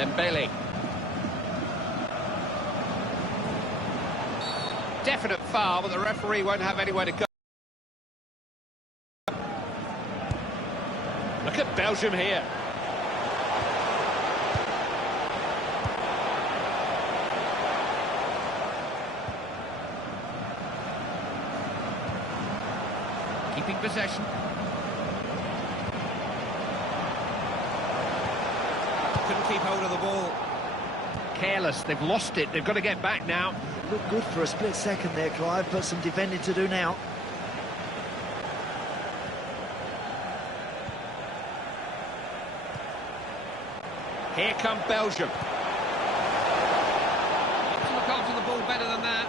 Dembele. Definite foul, but the referee won't have anywhere to go. Look at Belgium here. Keeping possession. Couldn't keep hold of the ball. Careless, they've lost it, they've got to get back now. Looked good for a split second there, Clive, but some defending to do now. Here come Belgium. To look after the ball better than that.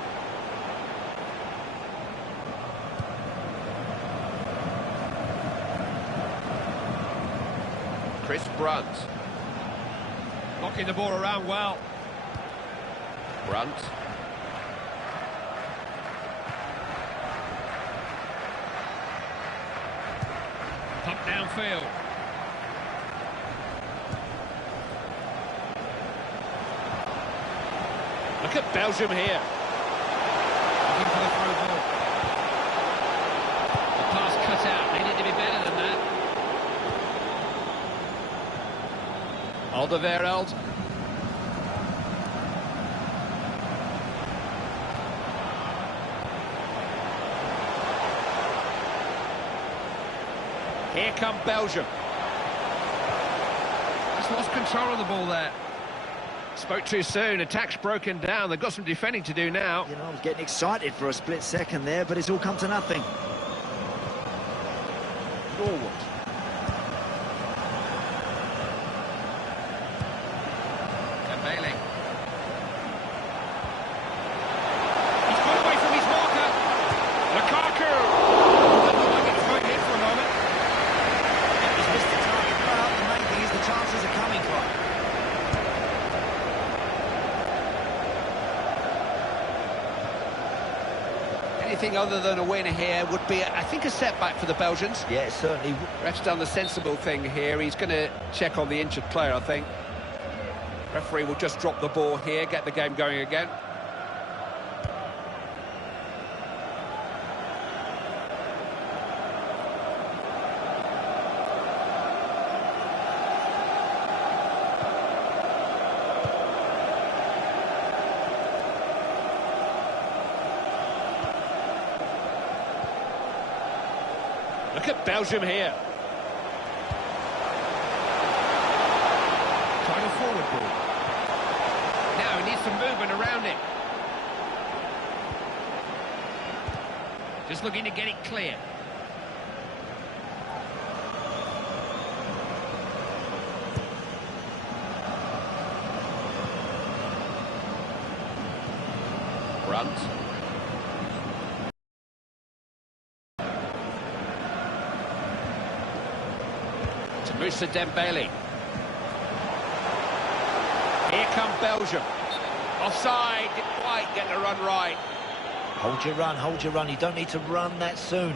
Chris Brunt. Knocking the ball around well. Brunt. Pump downfield. Look at Belgium here. Looking for the through ball. The pass cut out. They need to be better than that. Alderweireld. Here come Belgium. Just lost control of the ball there. Spoke too soon, attack's broken down, they've got some defending to do now. You know, I was getting excited for a split second there, but it's all come to nothing. Forward. Dembele. He's got away from his marker. Lukaku. Doesn't look like it's going in for a moment. He's missed the target, but the main thing is the chances are coming for him. Anything other than a win here would be, I think, a setback for the Belgians. Yeah, certainly. Ref's done the sensible thing here. He's going to check on the injured player, I think. Referee will just drop the ball here, get the game going again. Look at Belgium here. Trying a forward ball. Now he needs some movement around it. Just looking to get it clear. Brunt. Moussa Dembele. Here come Belgium. Offside, didn't quite get the run right. Hold your run, hold your run. You don't need to run that soon.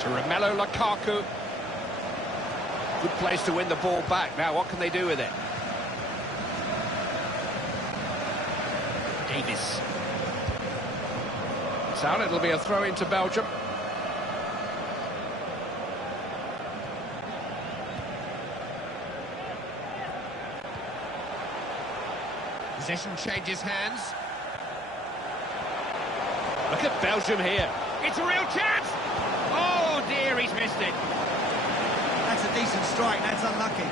To Romelu Lukaku. Good place to win the ball back. Now, what can they do with it? Davis. It's out. It'll be a throw into Belgium. Possession changes hands. Look at Belgium here. It's a real chance! Oh dear, he's missed it. That's a decent strike, that's unlucky.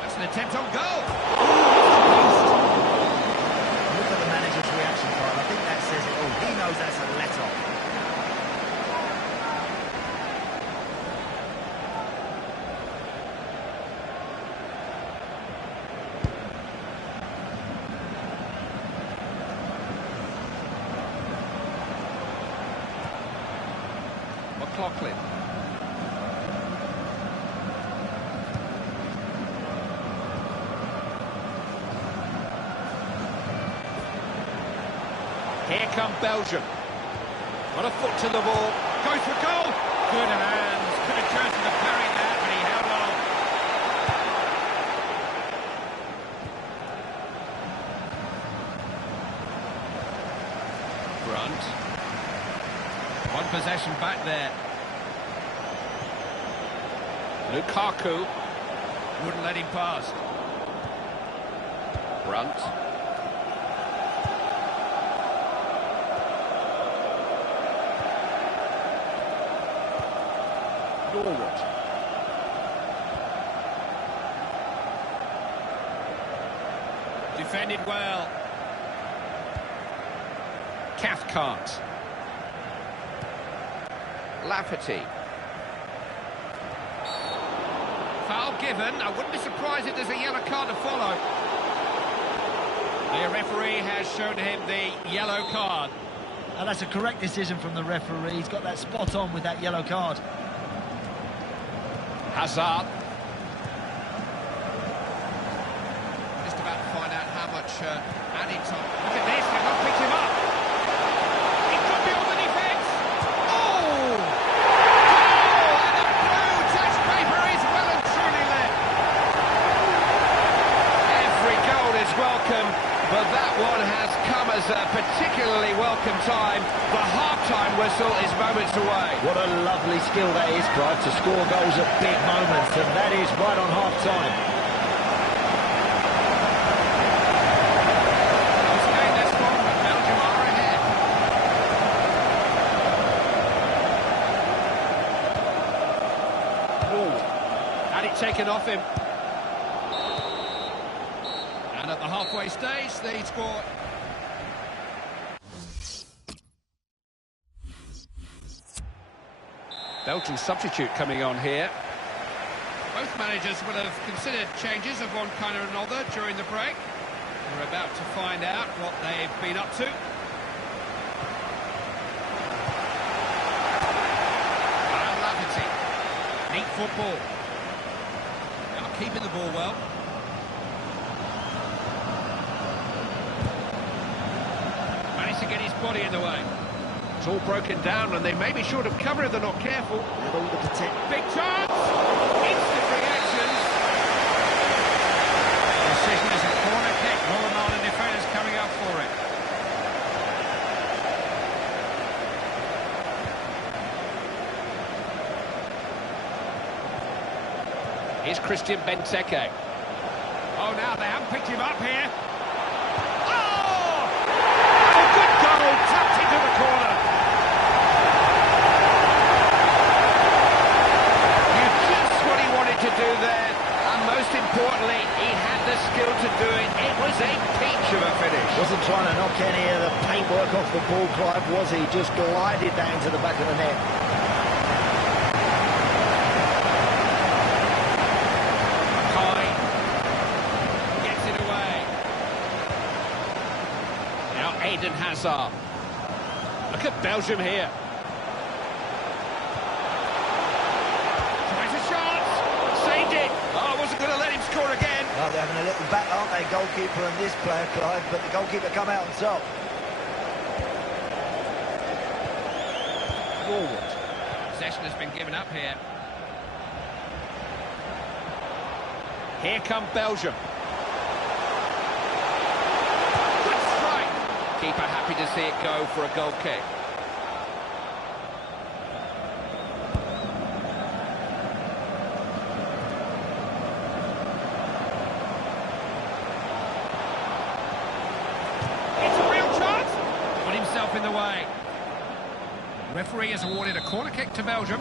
That's an attempt on goal. Look at the manager's reaction, Clive. I think that says it all. He knows that's a let-off. McLaughlin. Here come Belgium. Got a foot to the ball. Goes for goal. Good hands. Could have chosen to parry that, but he held on. Brunt. One possession back there. Lukaku. Wouldn't let him pass. Brunt. Norwood. Defended well. Cathcart. Lafferty. Foul given. I wouldn't be surprised if there's a yellow card to follow. The referee has shown him the yellow card. And that's a correct decision from the referee. He's got that spot on with that yellow card. Hazard. Just about to find out how much added time. Look at this, they've not picked him up. It could be on the defence. Oh! And the blue touch paper is well and truly lit. Every goal is welcome, but that one has come as a particularly welcome time. The half-time whistle is moments away. What a lovely skill that is, Clive, to score goals at big moments, and that is right on half-time. It's gained this one, but Belgium are ahead. Norwood. Had it taken off him. And at the halfway stage, they scored. Belgian substitute coming on here. Both managers will have considered changes of one kind or another during the break. We're about to find out what they've been up to. Lafferty. Neat football. Now keeping the ball well. Managed to get his body in the way. It's all broken down, and they may be short of cover if they're not careful. With all the potential. Big chance! Instant reactions! Decision is a corner kick. Normal and defenders coming up for it. Here's Christian Benteke. Oh, now they haven't picked him up here. Oh! A good goal, tucked into the corner. To do there, and most importantly, he had the skill to do it. It was a peach of a finish. Wasn't trying to knock any of the paintwork off the ball, Clive, was he? Just glided down to the back of the net. Mackay gets it away. Now Eden Hazard. Look at Belgium here. Going to let him score again. Well, they're having a little bat, aren't they, goalkeeper and this player, Clive, but the goalkeeper come out on top. Norwood. Possession has been given up here. Here come Belgium. Good strike. Keeper happy to see it go for a goal kick. In the way. Referee has awarded a corner kick to Belgium.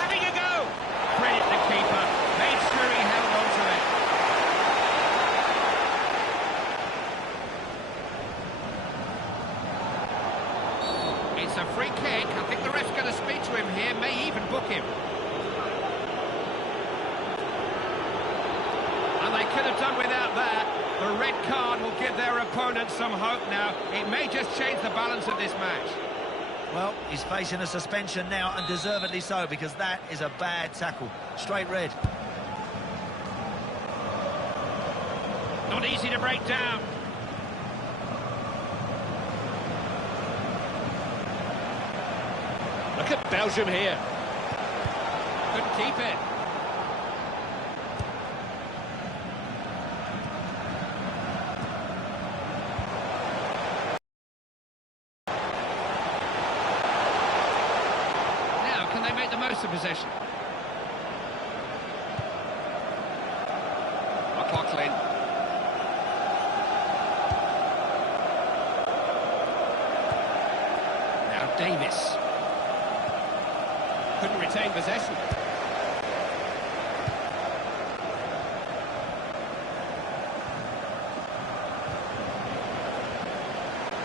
Having a go. Credit the keeper. Made sure he held on to it. It's a free kick. I think the ref's going to speak to him here, may even book him. could have done without that. The red card will give their opponent some hope now. It may just change the balance of this match. Well, he's facing a suspension now, and deservedly so, because that is a bad tackle. Straight red. Not easy to break down. Look at Belgium here. Couldn't keep it. Now, can they make the most of possession? McLaughlin. Now Davis. Couldn't retain possession.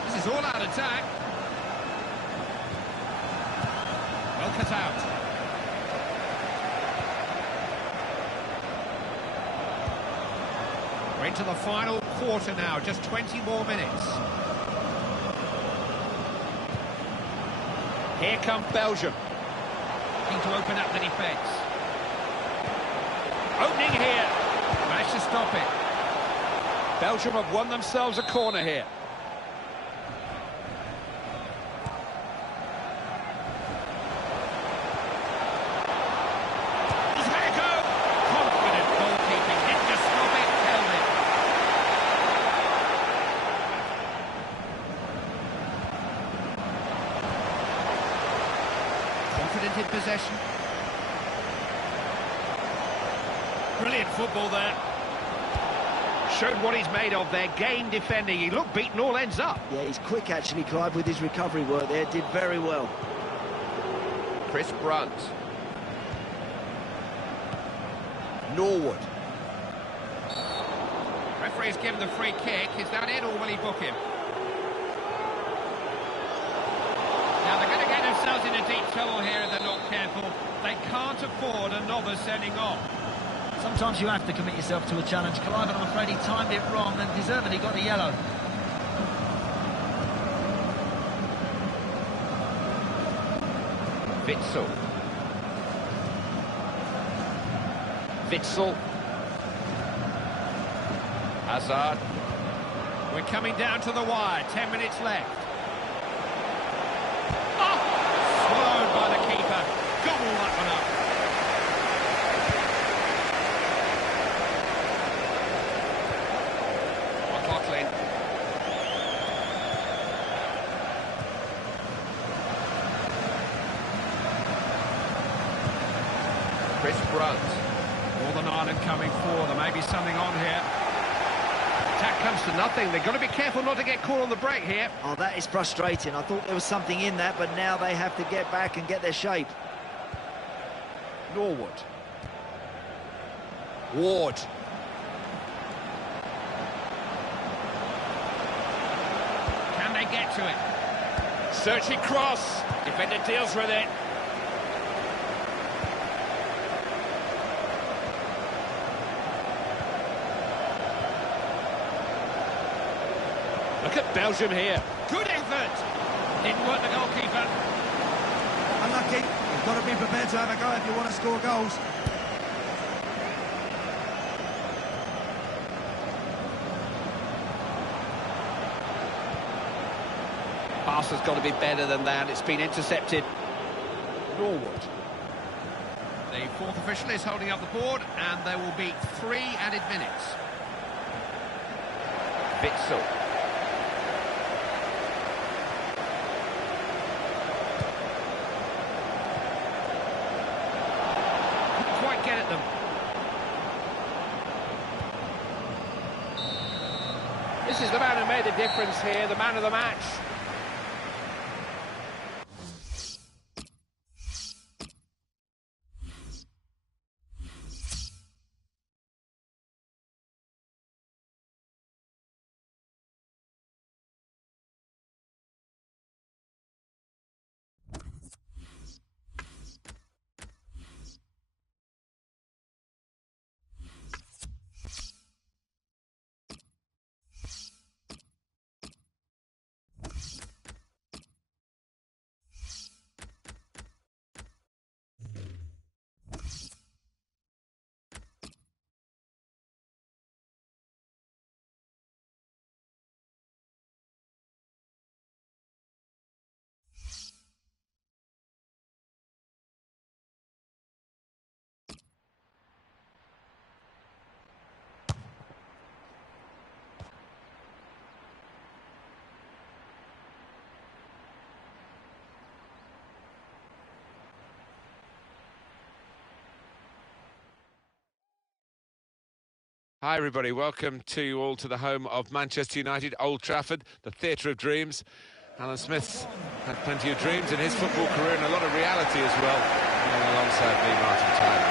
This is all-out attack. Well cut out. We're into the final quarter now, just 20 more minutes. Here come Belgium. Looking to open up the defence. Opening here. Managed to stop it. Belgium have won themselves a corner here. He's had a go. Confident goalkeeping. Didn't just stop it, held it. Confident in possession. Brilliant football there. Showed what he's made of there, game defending. He looked beaten all ends up. Yeah, he's quick actually, Clive, with his recovery work there. Did very well. Chris Brunt. Norwood. Referee's given the free kick. Is that it, or will he book him? Now, they're going to get themselves into deep trouble here if they're not careful. They can't afford another sending off. Sometimes you have to commit yourself to a challenge, Clive, and I'm afraid he timed it wrong and deservedly got a yellow. Witsel. Witsel. Hazard. We're coming down to the wire, 10 minutes left. Oh! Swallowed by the keeper. Gobble that one up. McLaughlin. Chris Brunt. Northern Ireland coming forward. There may be something on here. Attack comes to nothing. They've got to be careful not to get caught on the break here. Oh, that is frustrating. I thought there was something in that, but now they have to get back and get their shape. Norwood. Ward. Can they get to it? Searching cross. Defender deals with it. Look at Belgium here. Good effort. Didn't work the goalkeeper. Unlucky. You've got to be prepared to have a go if you want to score goals. Pass has got to be better than that. It's been intercepted. Norwood. The fourth official is holding up the board, and there will be 3 added minutes. Witsel. Couldn't quite get at them. This is the man who made the difference here, the man of the match. Hi everybody, welcome to you all to the home of Manchester United, Old Trafford, the theatre of dreams. Alan Smith's had plenty of dreams in his football career and a lot of reality as well, alongside me, Martin Tyler.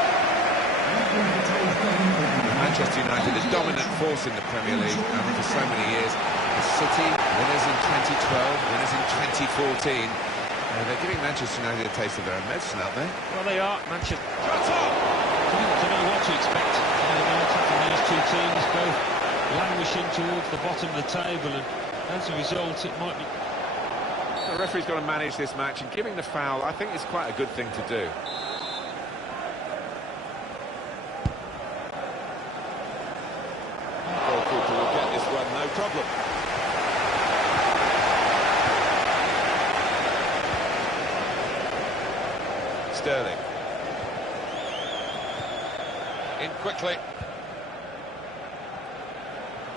Manchester United, a dominant force in the Premier League for so many years. The City, winners in 2012, winners in 2014. They're giving Manchester United a taste of their own medicine, aren't they? Well, they are. Manchester. Shut up! To know what to expect from these two teams, both languishing towards the bottom of the table, and as a result, it might be. The referee's got to manage this match, and giving the foul, I think, is quite a good thing to do. Goalkeeper will get this one, no problem. Sterling. In quickly.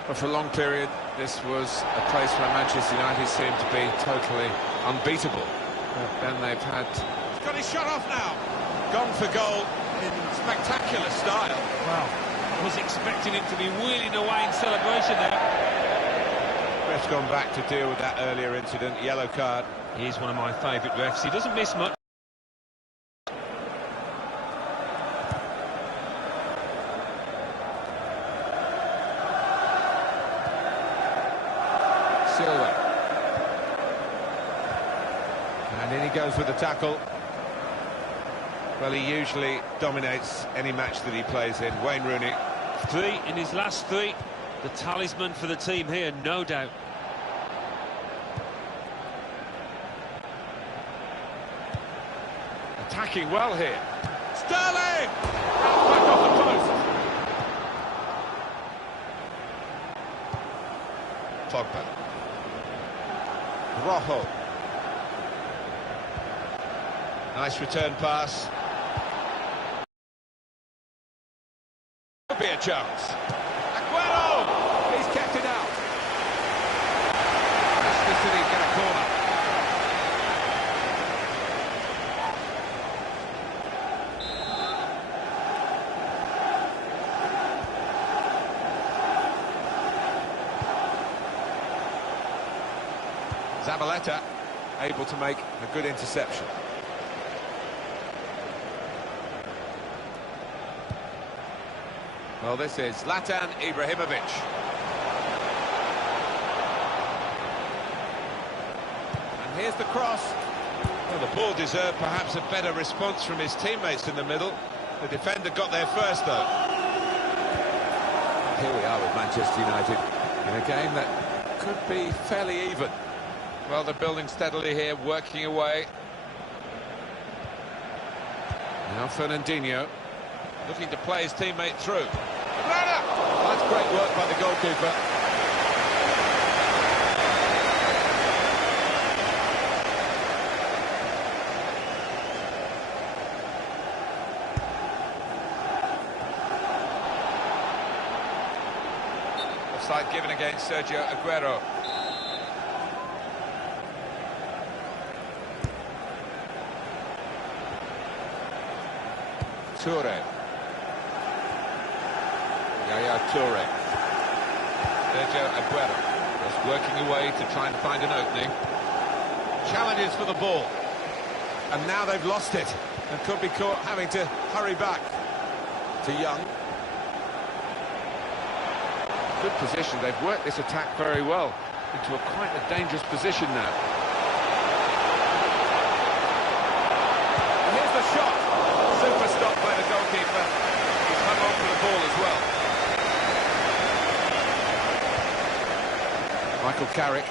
But for a long period, this was a place where Manchester United seemed to be totally unbeatable. But then they've had... He's got his shot off now. Gone for goal in spectacular style. Wow, I was expecting him to be wheeling away in celebration there. Ref's gone back to deal with that earlier incident, yellow card. He's one of my favourite refs. He doesn't miss much. Silva. And in he goes with the tackle. Well, he usually dominates any match that he plays in. Wayne Rooney. 3 in his last 3. The talisman for the team here, no doubt. Attacking well here. Sterling! Back off the post. Pogba. Rojo. Nice return pass. Could be a chance. Aguero! He's kept it out. Manchester City get a corner. Zabaleta able to make a good interception. Well, this is Zlatan Ibrahimovic. And here's the cross. Well, the ball deserved perhaps a better response from his teammates in the middle. The defender got there first, though. Here we are with Manchester United in a game that could be fairly even. Well, they're building steadily here, working away. Now Fernandinho, looking to play his teammate through. That's great work by the goalkeeper. Offside given against Sergio Aguero. Toure. Yaya Toure. Sergio Aguero just working away to try and find an opening. Challenges for the ball. And now they've lost it and could be caught having to hurry back. To Young. Good position. They've worked this attack very well into quite a dangerous position now. And here's the shot. Super stop by the goalkeeper. He's hung on to the ball as well. Michael Carrick,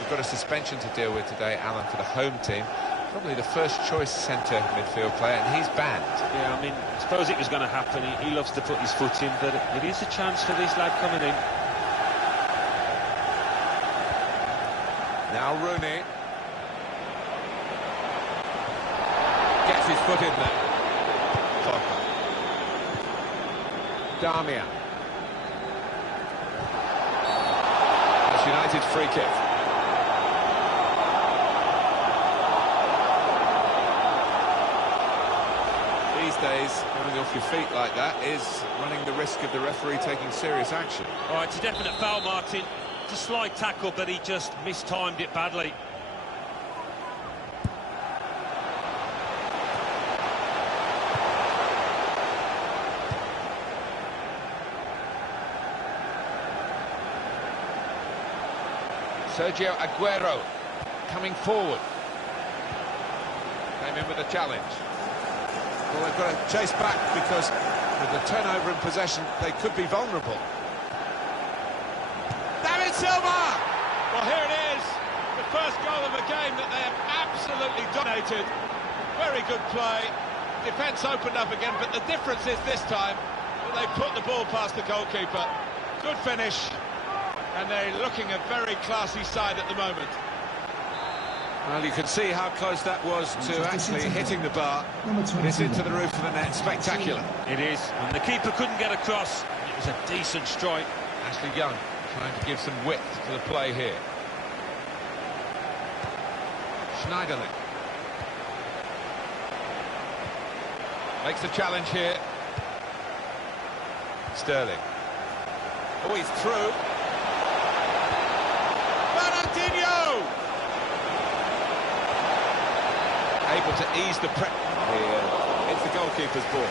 we've got a suspension to deal with today, Alan, for the home team. Probably the first choice centre midfield player, and he's banned. Yeah, I mean, I suppose it was going to happen. He loves to put his foot in, but it is a chance for this lad coming in. Now Rooney. Gets his foot in there. Pogba. Darmian. That's United's free kick. these days, going off your feet like that is running the risk of the referee taking serious action. All right, it's a definite foul, Martin. It's a slide tackle, but he just mistimed it badly. Sergio Aguero coming forward. Came in with a challenge. Well, they've got to chase back because with the turnover in possession, they could be vulnerable. David Silva! Well, here it is. The first goal of a game that they have absolutely dominated. Very good play. Defence opened up again, but the difference is this time that they put the ball past the goalkeeper. Good finish. And they're looking a very classy side at the moment. Well, you can see how close that was to actually hitting the bar. It's into the roof of the net. Spectacular. It is. And the keeper couldn't get across. It was a decent strike. Ashley Young trying to give some width to the play here. Schneiderlin makes a challenge here. Sterling. Oh, he's through. Able to ease the pressure. It's the goalkeeper's ball.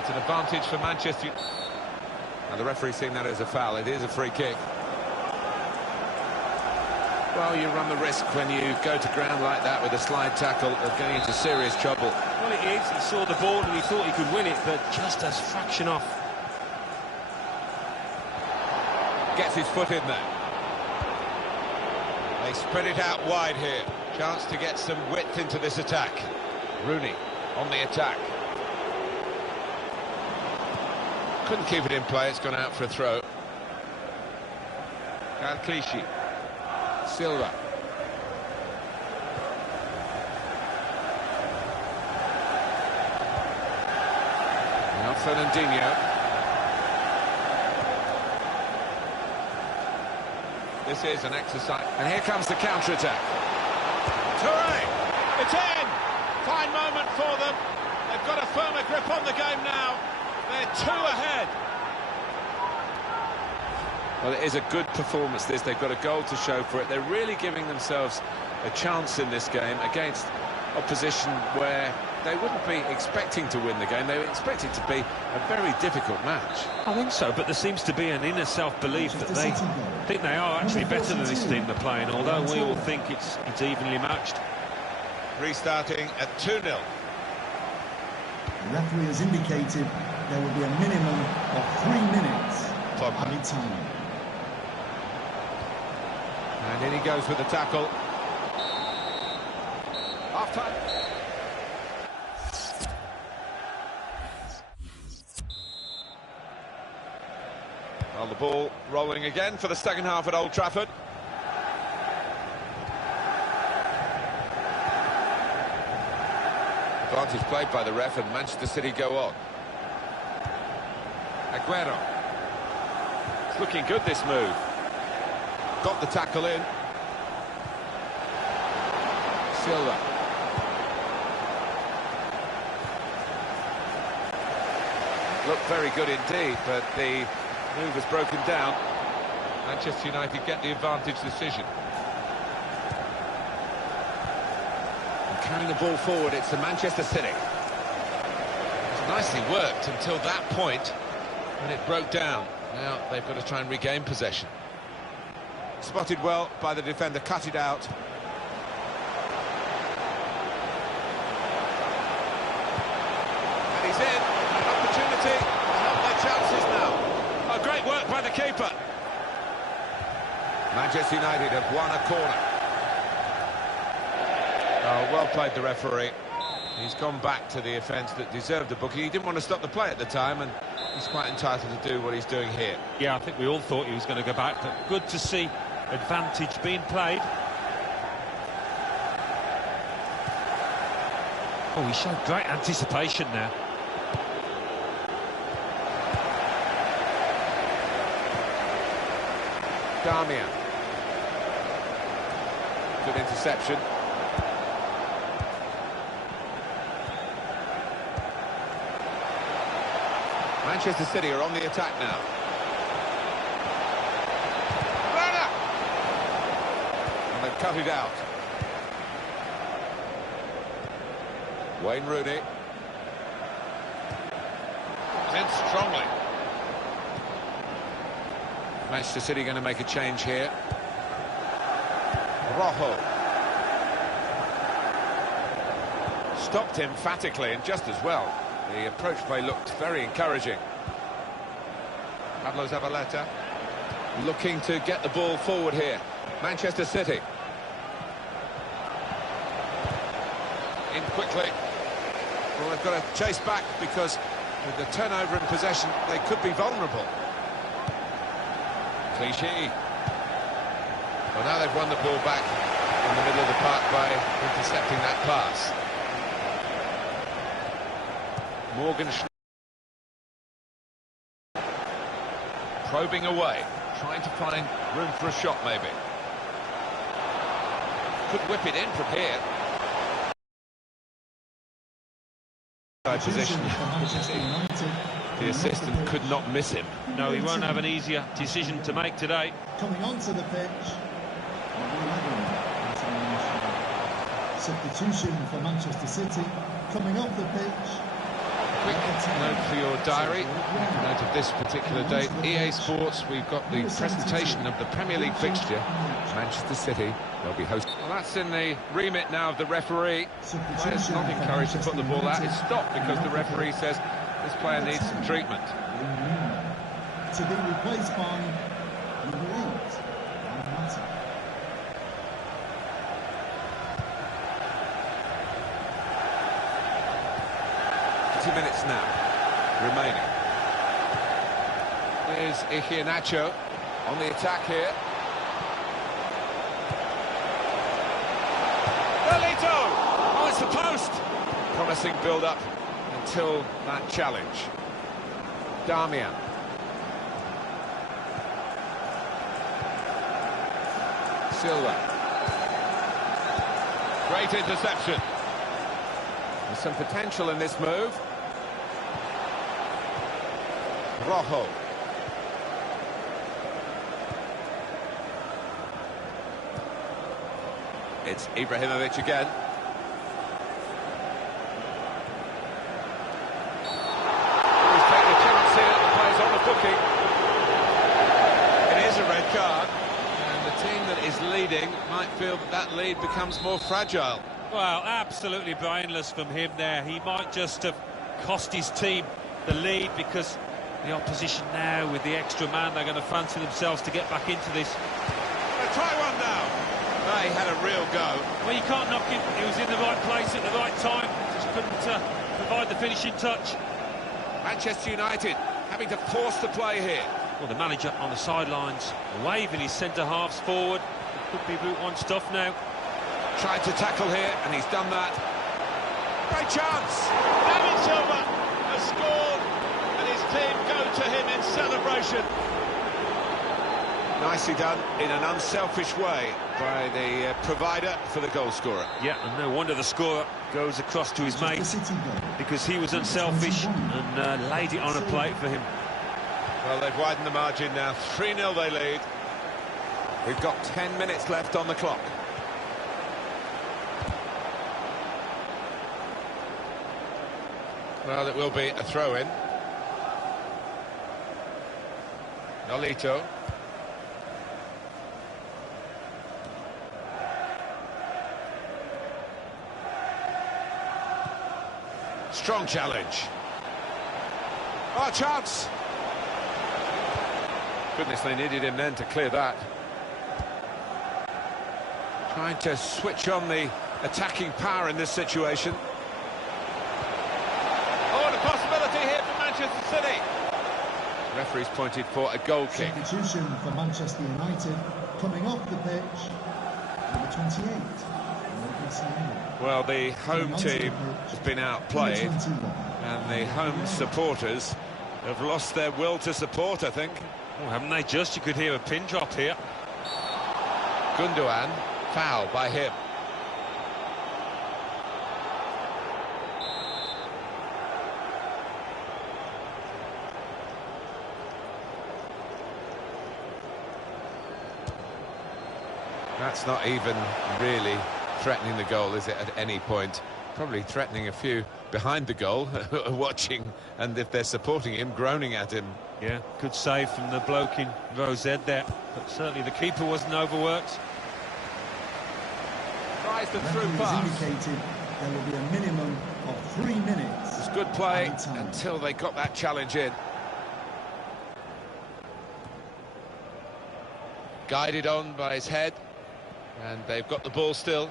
It's an advantage for Manchester. Now the referee's seeing that as a foul. It is a free kick. Well, you run the risk when you go to ground like that with a slide tackle of getting into serious trouble. Well, it is. He saw the ball and he thought he could win it, but just a fraction off. Gets his foot in there. They spread it out wide here. Chance to get some width into this attack. Rooney on the attack. Couldn't keep it in play. It's gone out for a throw. Clichy. Silva. Now Fernandinho. This is an exercise. And here comes the counter-attack. Toure! It's in! Fine moment for them. They've got a firmer grip on the game now. They're 2 ahead. Well, it is a good performance, this. They've got a goal to show for it. They're really giving themselves a chance in this game against opposition where they wouldn't be expecting to win the game. They would expect it to be a very difficult match. I think so, but there seems to be an inner self-belief that they think they are actually better than this team they're playing, although we all think it's evenly matched. Restarting at 2-0. The referee has indicated there will be a minimum of 3 minutes of added time. And in he goes with the tackle. Half-time. Well, the ball rolling again for the second half at Old Trafford. Advantage played by the ref, and Manchester City go on. Aguero. It's looking good, this move. Got the tackle in. Silva. Looked very good indeed, but the move was broken down. Manchester United get the advantage decision. And carrying the ball forward, it's the Manchester City. It's nicely worked until that point when it broke down. Now they've got to try and regain possession. Spotted well by the defender, cut it out. And he's in. An opportunity to help their chances now. Oh, great work by the keeper. Manchester United have won a corner. Oh, well played, the referee. He's gone back to the offence that deserved the booking. He didn't want to stop the play at the time, and he's quite entitled to do what he's doing here. Yeah, I think we all thought he was going to go back, but good to see advantage being played. Oh, he showed great anticipation there. Damian. Good interception. Manchester City are on the attack now. Bruyne! And they've cut it out. Wayne Rooney. In strongly. Manchester City going to make a change here. Rojo. Stopped emphatically and just as well. The approach play looked very encouraging. Pablo Zabaleta looking to get the ball forward here. Manchester City. In quickly. Well, they've got to chase back because with the turnover in possession, they could be vulnerable. Clichy. Well, now they've won the ball back in the middle of the park by intercepting that pass. Morgan probing away, trying to find room for a shot maybe. Could whip it in from here. Position. The assistant could not miss him. No, he won't have an easier decision to make today. Coming onto the pitch. Substitution for Manchester City. Coming off the pitch. Quick note for your diary, note of this particular date. EA Sports, we've got the presentation of the Premier League fixture. Manchester City, they'll be hosting. Well, that's in the remit now of the referee. Players not encouraged to put the ball out. It's stopped because the referee says this player needs some treatment. To be replaced by number 8. 20 minutes now remaining. Here's Iheanacho on the attack here. Lolito! Oh, it's the post! Promising build-up until that challenge. Damian. Silva. Great interception. There's some potential in this move. Rojo. It's Ibrahimovic again. He's taking a chance here. The player's on the booking. It is a red card. And the team that is leading might feel that that lead becomes more fragile. Well, absolutely brainless from him there. He might just have cost his team the lead because the opposition now, with the extra man, they're going to fancy themselves to get back into this. They'll try one now. They had a real go. Well, you can't knock him. He was in the right place at the right time. Just couldn't provide the finishing touch. Manchester United having to force the play here. Well, the manager on the sidelines waving his centre-halves forward. It could be Route 1 stuff now. Tried to tackle here, and he's done that. Great chance! David Silva has scored, and his team go to him in celebration. Nicely done, in an unselfish way, by the provider for the goal scorer. Yeah, and no wonder the scorer goes across to his mate, because he was unselfish and laid it on a plate for him. Well, they've widened the margin now. 3-0 they lead. We've got 10 minutes left on the clock. Well, it will be a throw-in. Nolito. Strong challenge. Oh, chance! Goodness, they needed him then to clear that. Trying to switch on the attacking power in this situation. Possibility here for Manchester City. Referee's pointed for a goal kick. Substitution for Manchester United. Coming off the pitch, number 28. Well, the home team has been outplayed, and the home supporters have lost their will to support, I think. Oh, haven't they just? You could hear a pin drop here. Gundogan, foul by him. That's not even really threatening the goal, is it, at any point? Probably threatening a few behind the goal, watching, and if they're supporting him, groaning at him. Yeah, good save from the bloke in row Z there, but certainly the keeper wasn't overworked. Tries the through pass. Indicated there will be a minimum of 3 minutes. It's good play until they got that challenge in. Guided on by his head, and they've got the ball still.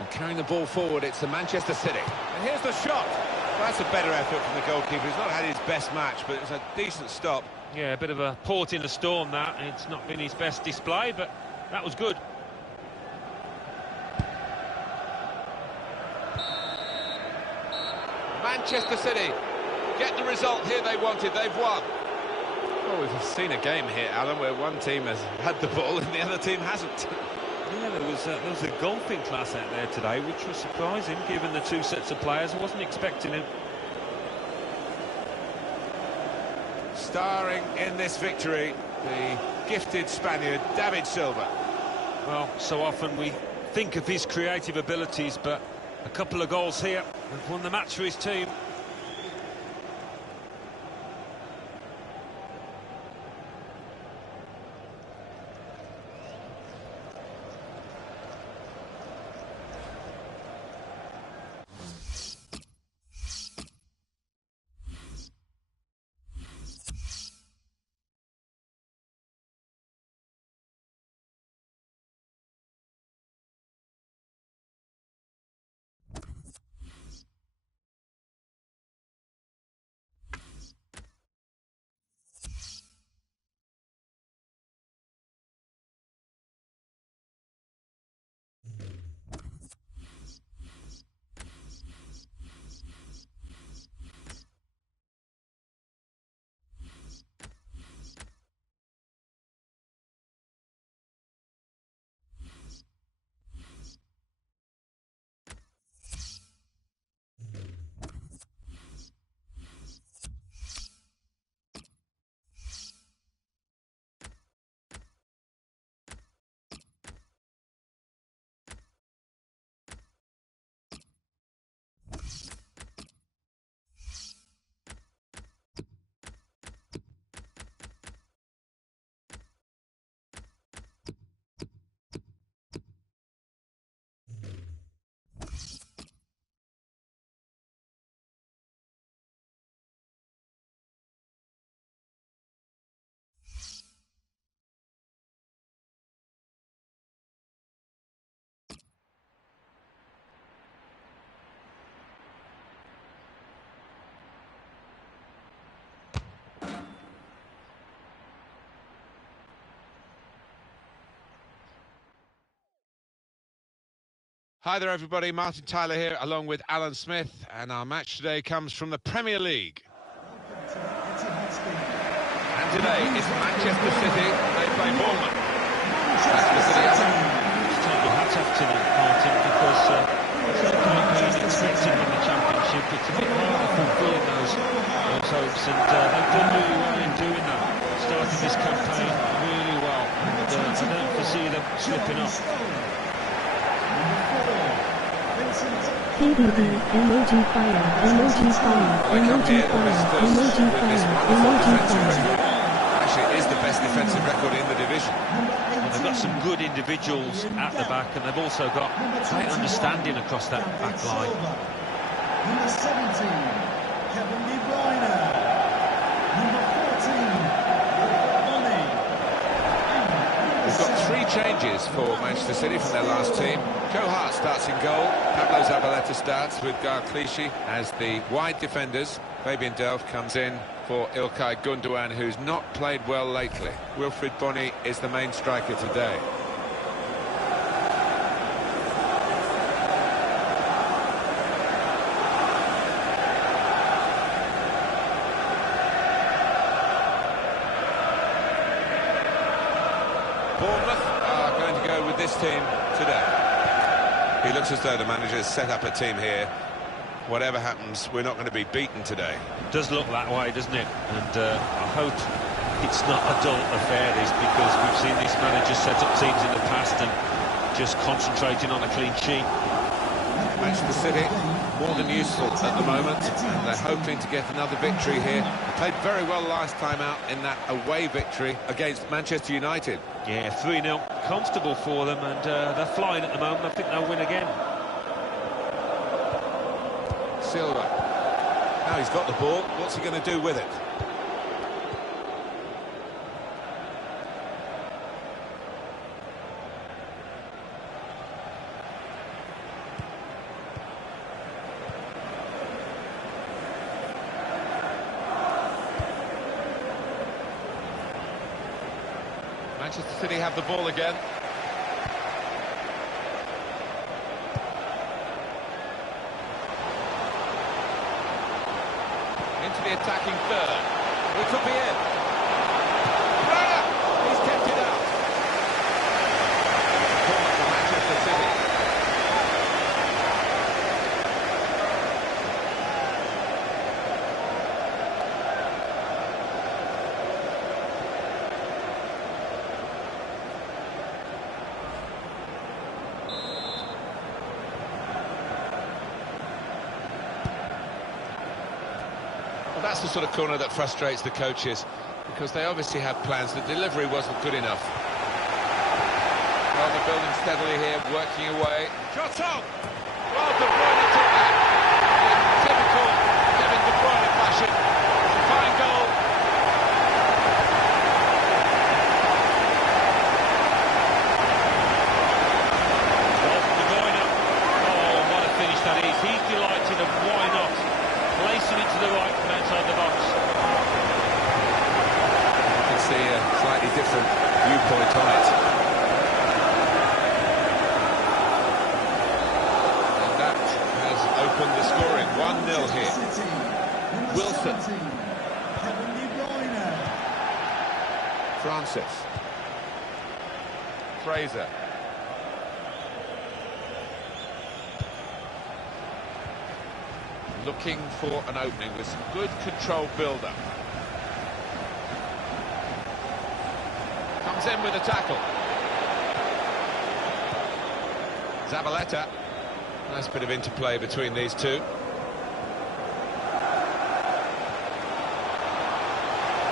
And carrying the ball forward, it's the Manchester City. And here's the shot. Well, that's a better effort from the goalkeeper. He's not had his best match, but it was a decent stop. Yeah, a bit of a port in a storm, that. It's not been his best display, but that was good. Manchester City get the result here they wanted. They've won. Well, we've seen a game here, Alan, where one team has had the ball and the other team hasn't. Yeah, there was a golfing class out there today, which was surprising, given the two sets of players. I wasn't expecting it. Starring in this victory, the gifted Spaniard, David Silva. Well, so often we think of his creative abilities, but a couple of goals here have won the match for his team. Hi there, everybody. Martin Tyler here, along with Alan Smith, and our match today comes from the Premier League. And today it's Manchester City. They play Bournemouth. Manchester City. Just take your hat off to them, Martin, because certainly being expected in the Championship, it's a bit harder fulfilling those hopes, and they've done really well in doing that. Started this campaign really well, and I don't foresee them slipping up. KDB, emoji fire, emoji fire, emoji fire, emoji fire, emoji fire. Actually, it is the best defensive record in the division. Well, they've got some good individuals at the back, and they've also got great understanding across that back line. Number 17, Bruyne. Number 14, Bruyne. We've got 3 changes for Manchester City from their last team. Joe Hart starts in goal. Pablo Zabaleta starts with Gar Clichy as the wide defenders. Fabian Delph comes in for Ilkay Gundogan, who's not played well lately. Wilfried Bony is the main striker today. Bournemouth are going to go with this team today. He looks as though the manager's set up a team here. Whatever happens, we're not going to be beaten today. It does look that way, doesn't it? And I hope it's not a dull affair, this, because we've seen this manager set up teams in the past and just concentrating on a clean sheet. Manchester City, more than useful at the moment, and they're hoping to get another victory here. They played very well last time out in that away victory against Manchester United. Yeah, 3-0, comfortable for them, and they're flying at the moment. I think they'll win again. Silva. Now he's got the ball. What's he going to do with it? Manchester City have the ball again. Into the attacking third. It could be in. Bruyne! He's kept it out. Corner for Manchester City. Well, that's the sort of corner that frustrates the coaches, because they obviously had plans. The delivery wasn't good enough. Well, they're building steadily here, working away. Shot on! Well, De Bruyne took that in typical Kevin De Bruyne fashion. It's a fine goal. Well, De Bruyne, oh, what a finish that is. He's delighted, and why not? Placing it to the right from outside the box. You can see a slightly different viewpoint on it. And that has opened the scoring. 1-0 here. Wilson. Francis. Fraser. Looking for an opening with some good control build-up. Comes in with a tackle. Zabaleta. Nice bit of interplay between these two.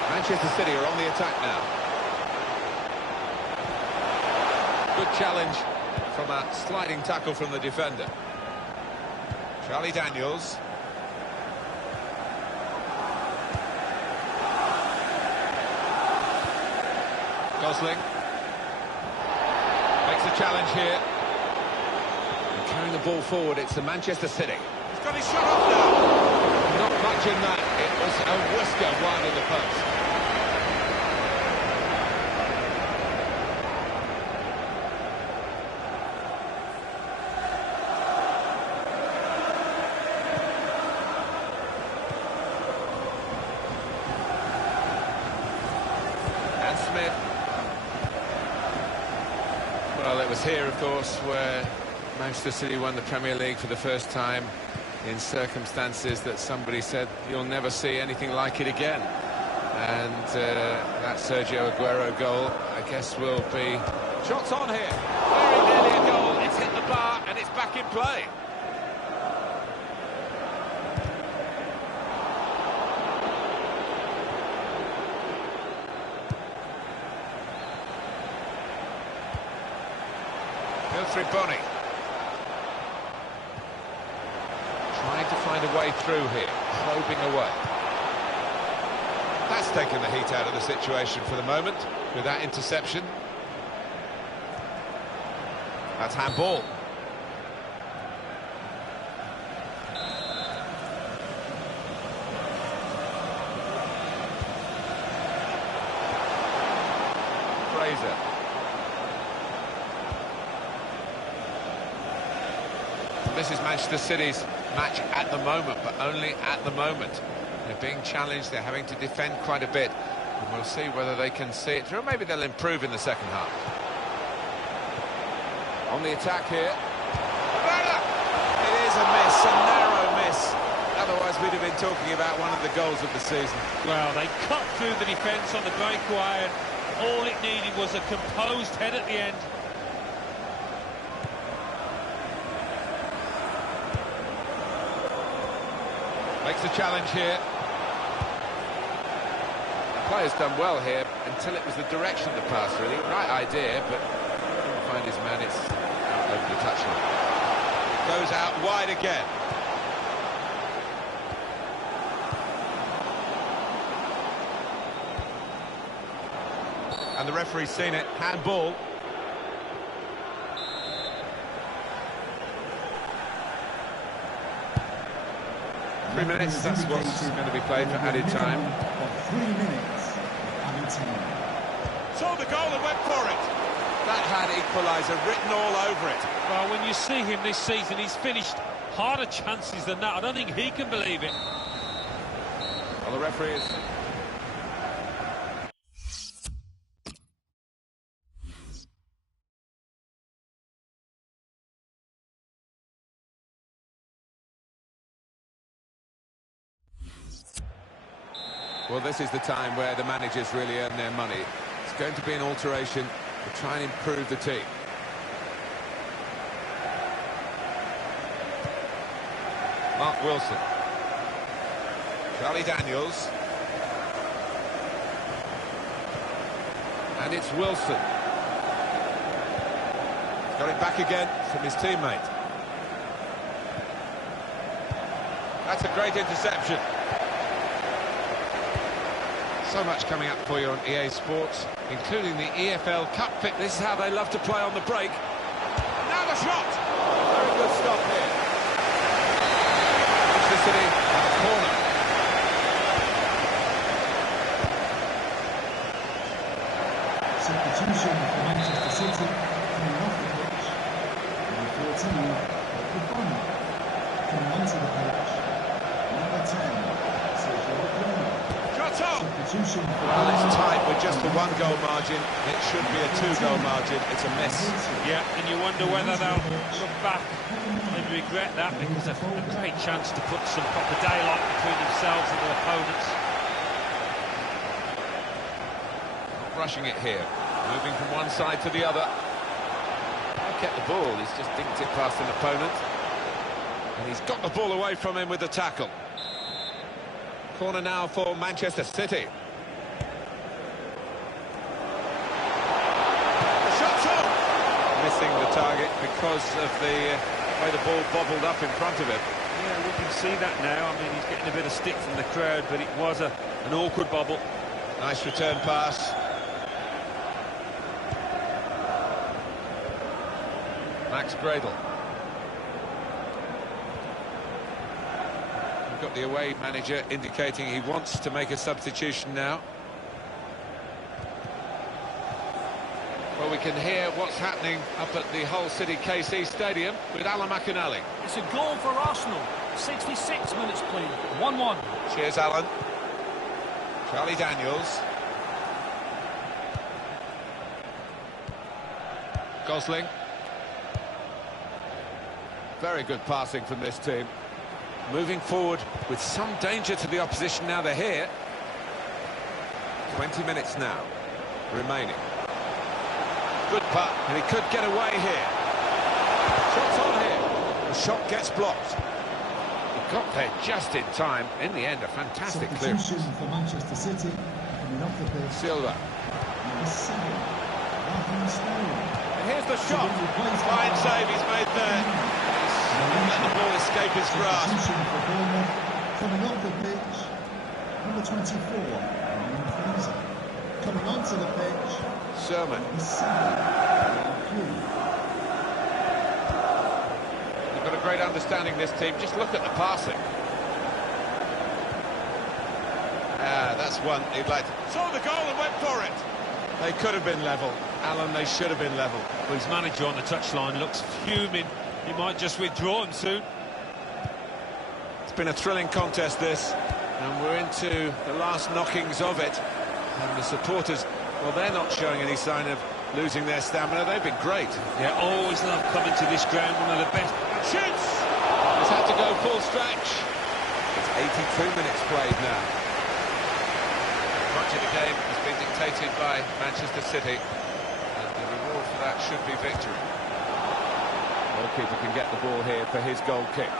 Manchester City are on the attack now. Good challenge from a sliding tackle from the defender. Charlie Daniels. Gosling makes a challenge here. And carrying the ball forward, it's the Manchester City. He's got his shot off now. Not much in that. It was a whisker wide of the post. And Smith. Well, it was here, of course, where Manchester City won the Premier League for the first time in circumstances that somebody said you'll never see anything like it again. And that Sergio Aguero goal, I guess, will be... Shots on here. Very nearly a goal. It's hit the bar and it's back in play. Bruyne. Trying to find a way through here, probing away. That's taken the heat out of the situation for the moment with that interception. That's handball. Fraser. This is Manchester City's match at the moment, but only at the moment. They're being challenged, they're having to defend quite a bit. And we'll see whether they can see it through. Maybe they'll improve in the second half. On the attack here. It is a miss, a narrow miss. Otherwise, we'd have been talking about one of the goals of the season. Well, they cut through the defence on the breakaway, and all it needed was a composed head at the end. Makes a challenge here. The player's done well here until it was the direction of the pass, really. Right idea, but didn't find his man. It's out over the touchline. Goes out wide again. And the referee's seen it. Handball. Three minutes, that's what's going to be played for added time. 3 minutes added time. Saw the goal and went for it. That had equaliser written all over it. Well, when you see him this season, he's finished harder chances than that. I don't think he can believe it. Well, the referee is... Well, this is the time where the managers really earn their money. It's going to be an alteration to try and improve the team. Mark Wilson. Charlie Daniels. And it's Wilson. He's got it back again from his teammate. That's a great interception. So much coming up for you on EA Sports, including the EFL Cup pick. This is how they love to play on the break. Now the shot! Very good stop here. Manchester City at the corner. Substitution for Manchester City coming off the pitch. Number 14, Bruyne. Coming onto the pitch. Number 10, Bruyne. Well, it's tight with just a one-goal margin. It should be a two-goal margin. It's a miss. Yeah, and you wonder whether they'll look back and regret that, because a great chance to put some proper daylight between themselves and their opponents. Not rushing it here. Moving from one side to the other. He kept the ball. He's just dinked it past an opponent. And he's got the ball away from him with the tackle. Corner now for Manchester City. The shot's on! Missing the target because of the way the ball bobbled up in front of him. Yeah, we can see that now. I mean, he's getting a bit of stick from the crowd, but it was an awkward bobble. Nice return pass. Max Gradle. We've got the away manager indicating he wants to make a substitution now. Well, we can hear what's happening up at the Hull City KC Stadium with Alan McInally. It's a goal for Arsenal. 66 minutes played. 1-1. Cheers, Alan. Charlie Daniels. Gosling. Very good passing from this team. Moving forward with some danger to the opposition now they're here. 20 minutes now remaining. Good putt, and he could get away here. Shot's on here. The shot gets blocked. He got there just in time. In the end, a fantastic clearance. Substitution for Manchester City coming off the pitch. Silva. Number 7, Raheem Sterling. And here's the shot. Fine save he's made there. Let the ball escape his grasp. Substitution for Bournemouth coming off the pitch. Number 24, Ryan Fraser. Coming onto the pitch. Sermon. Number 7, Ryan. They've got a great understanding, this team. Just look at the passing. That's one he'd like to... Saw the goal and went for it. They could have been level. Alan, they should have been level. Well, his manager on the touchline looks fuming. He might just withdraw him soon. It's been a thrilling contest, this, and we're into the last knockings of it. And the supporters, well, they're not showing any sign of losing their stamina. They've been great. Yeah, always love coming to this ground, one of the best. Shoots! He's had to go full stretch. It's 82 minutes played now. Much of the game has been dictated by Manchester City, and the reward for that should be victory. Goalkeeper can get the ball here for his goal kick.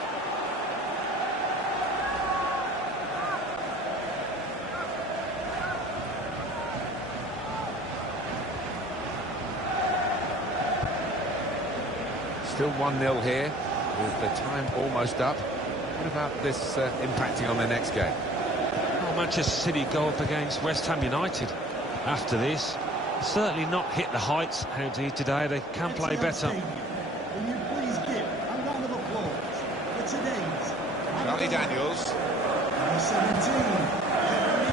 Still 1-0 here, with the time almost up. What about this impacting on the next game? Well, Manchester City go up against West Ham United after this. Certainly not hit the heights how to today. They can play better. Will you please give a round of applause for today's Charlie Daniels. Number 17,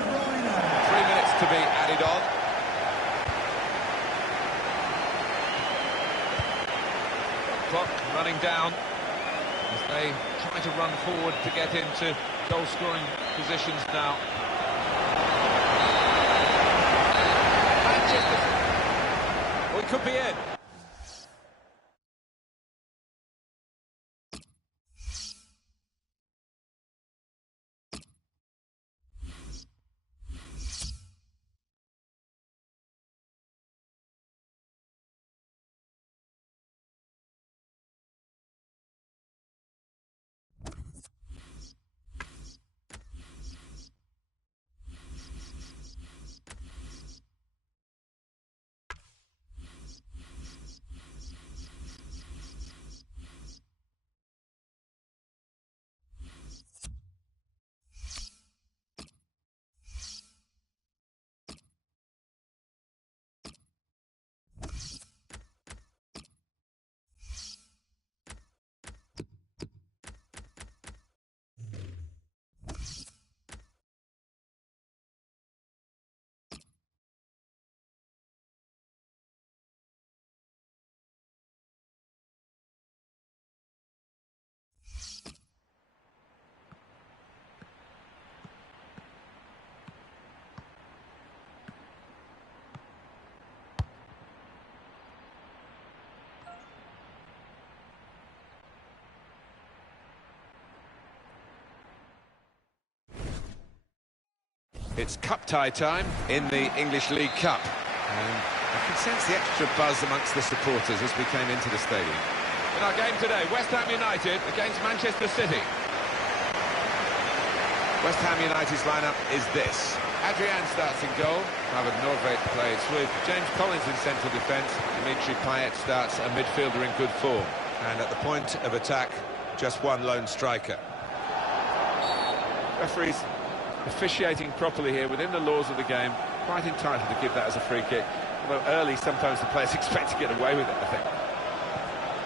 Bruyne. 3 minutes to be added on. Clock running down as they try to run forward to get into goal-scoring positions now. Manchester. Well, it could be in. It's cup tie time in the English League Cup. And I can sense the extra buzz amongst the supporters as we came into the stadium. In our game today, West Ham United against Manchester City. West Ham United's lineup is this. Adrian starts in goal. David Norveit plays with James Collins in central defence. Dimitri Payet starts a midfielder in good form. And at the point of attack, just one lone striker. Referees officiating properly here within the laws of the game, quite entitled to give that as a free kick, although early sometimes the players expect to get away with it, I think.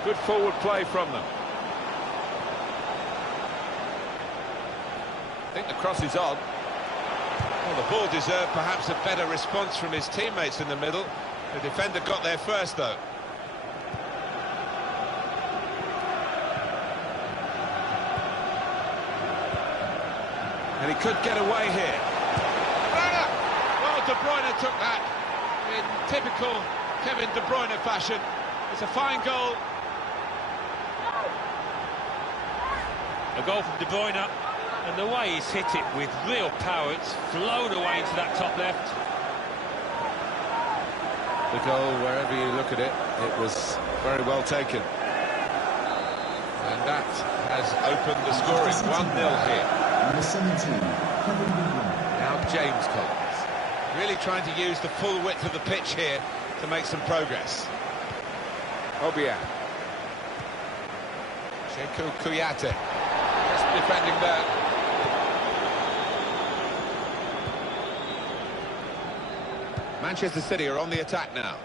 Good forward play from them. I think the cross is on. Well, the ball deserved perhaps a better response from his teammates in the middle. The defender got there first though. And he could get away here. Bruyne! Well, De Bruyne took that in typical Kevin De Bruyne fashion. It's a fine goal. A goal from De Bruyne, and the way he's hit it with real power, it's flown away into that top left. The goal, wherever you look at it, it was very well taken. And that has opened the scoring. 1-0 here. Number 17, Now James Collins, really trying to use the full width of the pitch here to make some progress. Obiang. Sheku Kouyaté, just defending there. Manchester City are on the attack now.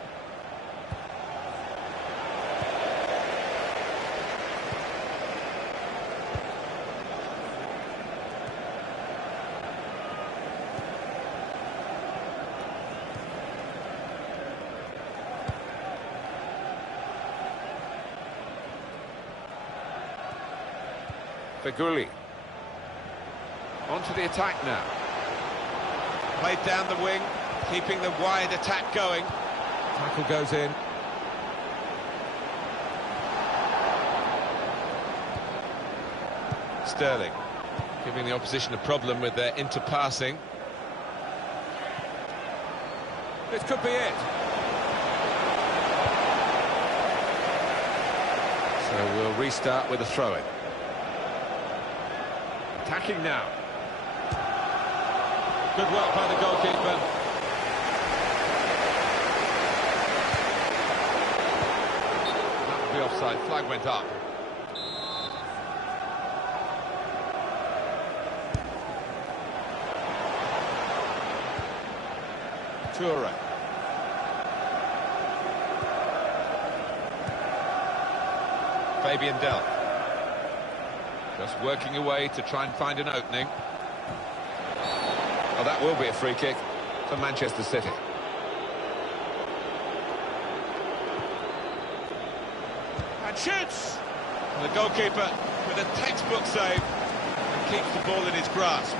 Feghouli. Onto the attack now. Played down the wing. Keeping the wide attack going. Tackle goes in. Sterling giving the opposition a problem with their interpassing. This could be it. So we'll restart with a throw-in. Attacking now. Good work by the goalkeeper. That would be offside. Flag went up. Toure. Fabian Delph. Just working away to try and find an opening. Oh, that will be a free kick for Manchester City. And shoots! And the goalkeeper with a textbook save and keeps the ball in his grasp.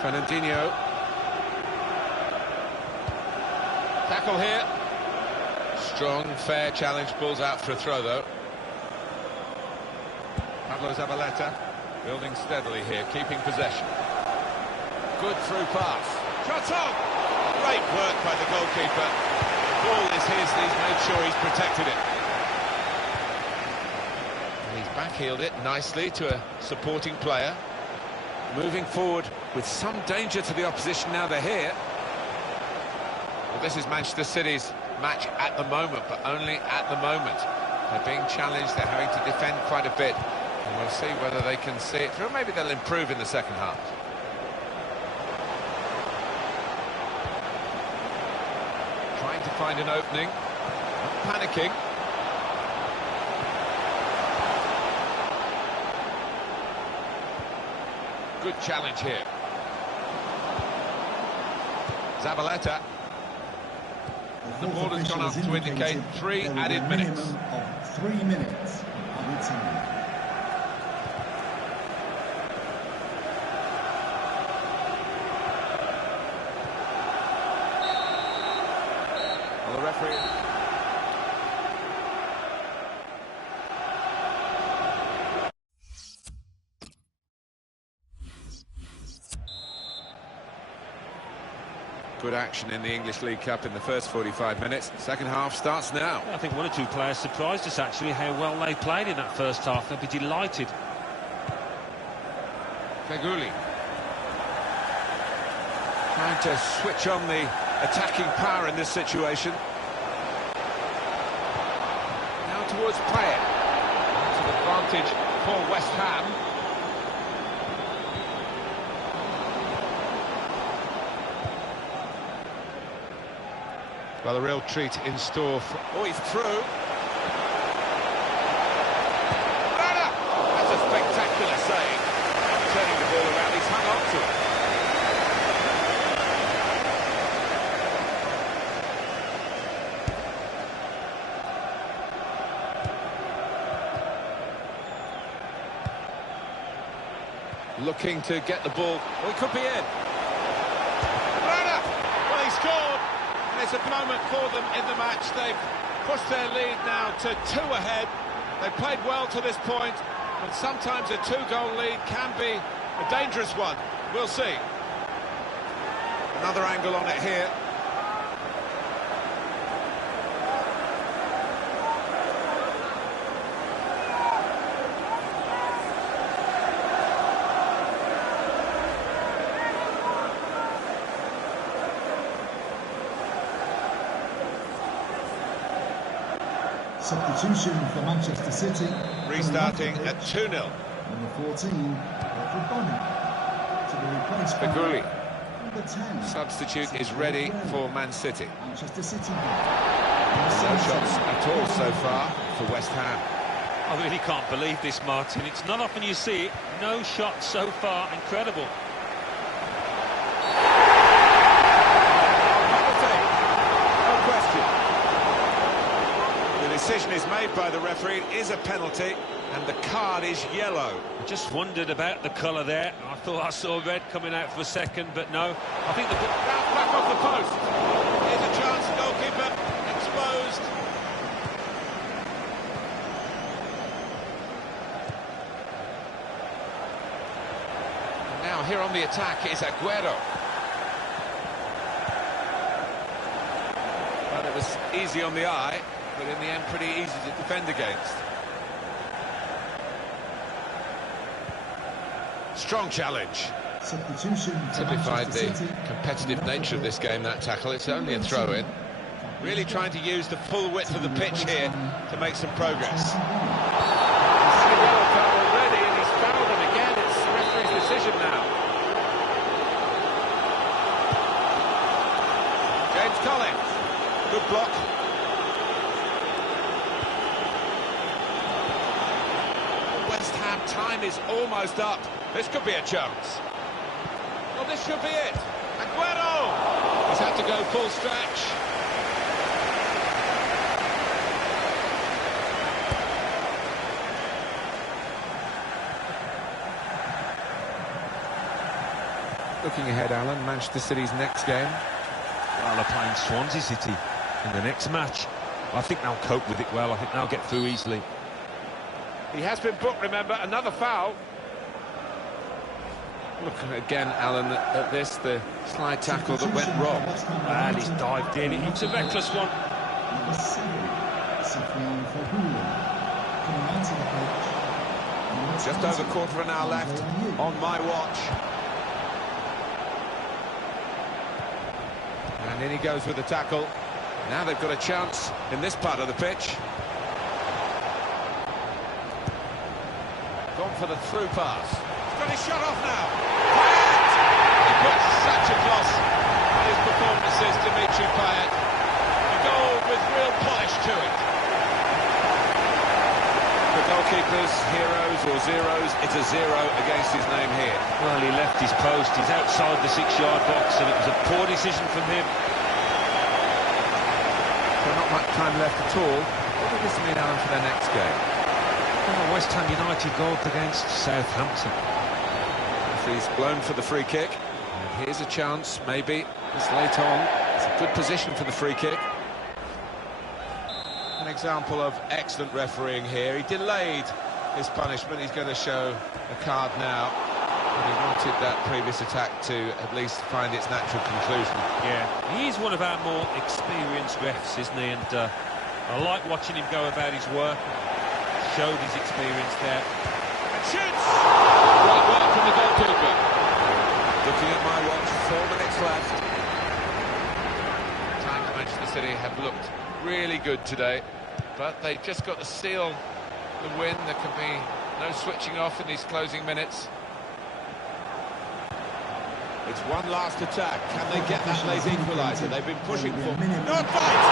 Fernandinho. Tackle here. Strong, fair challenge, pulls out for a throw though. Pablo Zabaleta building steadily here, keeping possession. Good through pass. Shot on! Great work by the goalkeeper. The ball is his and he's made sure he's protected it. And he's backheeled it nicely to a supporting player. Moving forward with some danger to the opposition now they're here. Well, this is Manchester City's match at the moment, but only at the moment. They're being challenged, they're having to defend quite a bit, and we'll see whether they can see it through. Maybe they'll improve in the second half. Trying to find an opening, not panicking. Good challenge here. Zabaleta. The ball has gone up to indicate 3 added minutes. Of 3 minutes added time. Well, the referee... Good action in the English League Cup in the first 45 minutes. Second half starts now. I think one or two players surprised us actually how well they played in that first half. They'll be delighted. Feghouli trying to switch on the attacking power in this situation. Now towards Payet. That's an advantage for West Ham. Well, a real treat in store for... Oh, he's through. That's a spectacular save. Turning the ball around, he's hung on to it. Looking to get the ball. Oh, he could be in. Well, he scored. It's a moment for them in the match. They've pushed their lead now to 2 ahead. They've played well to this point, but sometimes a 2-goal lead can be a dangerous one. We'll see. Another angle on it here. Substitution for Manchester City. Restarting at 2-0. Number 14, Bruyne. To be replaced by Bruyne. number 10. Substitute is ready for Man City. Manchester City. No shots at all so far for West Ham. I really can't believe this, Martin. It's not often you see it. No shots so far. Incredible. decision is made by the referee. It is a penalty, and the card is yellow. I just wondered about the colour there. I thought I saw red coming out for a second, but no. I think the Bounce back off the post. Here's a chance, goalkeeper exposed. And now here on the attack is Aguero. Well, it was easy on the eye, but in the end pretty easy to defend against. Strong challenge. Substitution for Typified the Manchester City. competitive nature of this game, that tackle. It's only a throw-in. Really trying to use the full width of the pitch here to make some progress. He's seen a yellow card already, and he's fouled him again. It's the referee's decision now. James Collins. Good block. West Ham, time is almost up. This could be a chance. Well, this should be it. Aguero! He's had to go full stretch. Looking ahead, Alan, Manchester City's next game. Well, they're playing Swansea City in the next match. I think they'll cope with it well. I think they'll get through easily. He has been booked, remember, another foul. Look again, Alan, at this, the slide tackle that went wrong. And he's dived in. It's a reckless one. Number 7, Sofiane Fahouli. Coming onto the pitch. Number Just 20, over quarter of an hour left on my watch. And in he goes with the tackle. Now they've got a chance in this part of the pitch. Gone for the through pass. He's got his shot off now. Payet! He puts such a gloss on his performances, Dimitri Payet. A goal with real polish to it. For goalkeepers, heroes or zeros, it's a zero against his name here. Well, he left his post. He's outside the 6-yard box, and it was a poor decision from him. So not much time left at all. What does this mean, Alan, for their next game? Well, West Ham United go up against Southampton. He's blown for the free kick. And here's a chance, maybe, this late on. It's a good position for the free kick. An example of excellent refereeing here. He delayed his punishment. He's going to show a card now. And he wanted that previous attack to at least find its natural conclusion. Yeah, he's one of our more experienced refs, isn't he? And I like watching him go about his work. Showed his experience there. And shoots! Great work from the goalkeeper. Looking at my watch, 4 minutes left. Time for Manchester City have looked really good today, but they've just got to seal the win. There can be no switching off in these closing minutes. It's one last attack. Can they get that late equaliser? They've been pushing for... Not fight!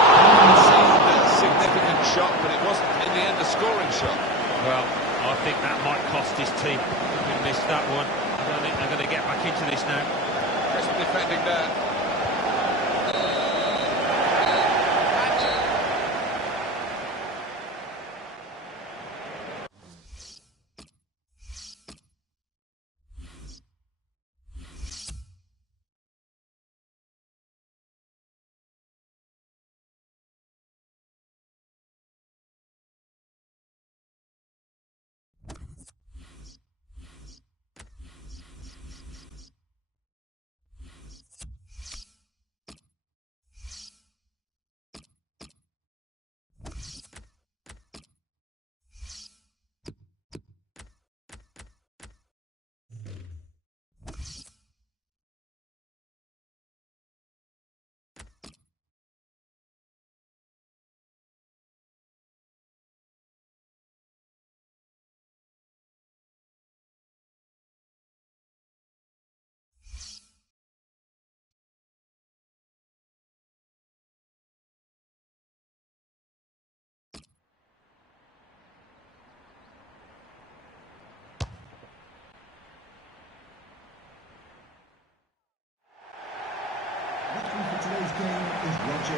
That significant shot, but it wasn't in the end a scoring shot. Well, I think that might cost his team. If we missed that one, I don't think they're going to get back into this now. Crisp defending there.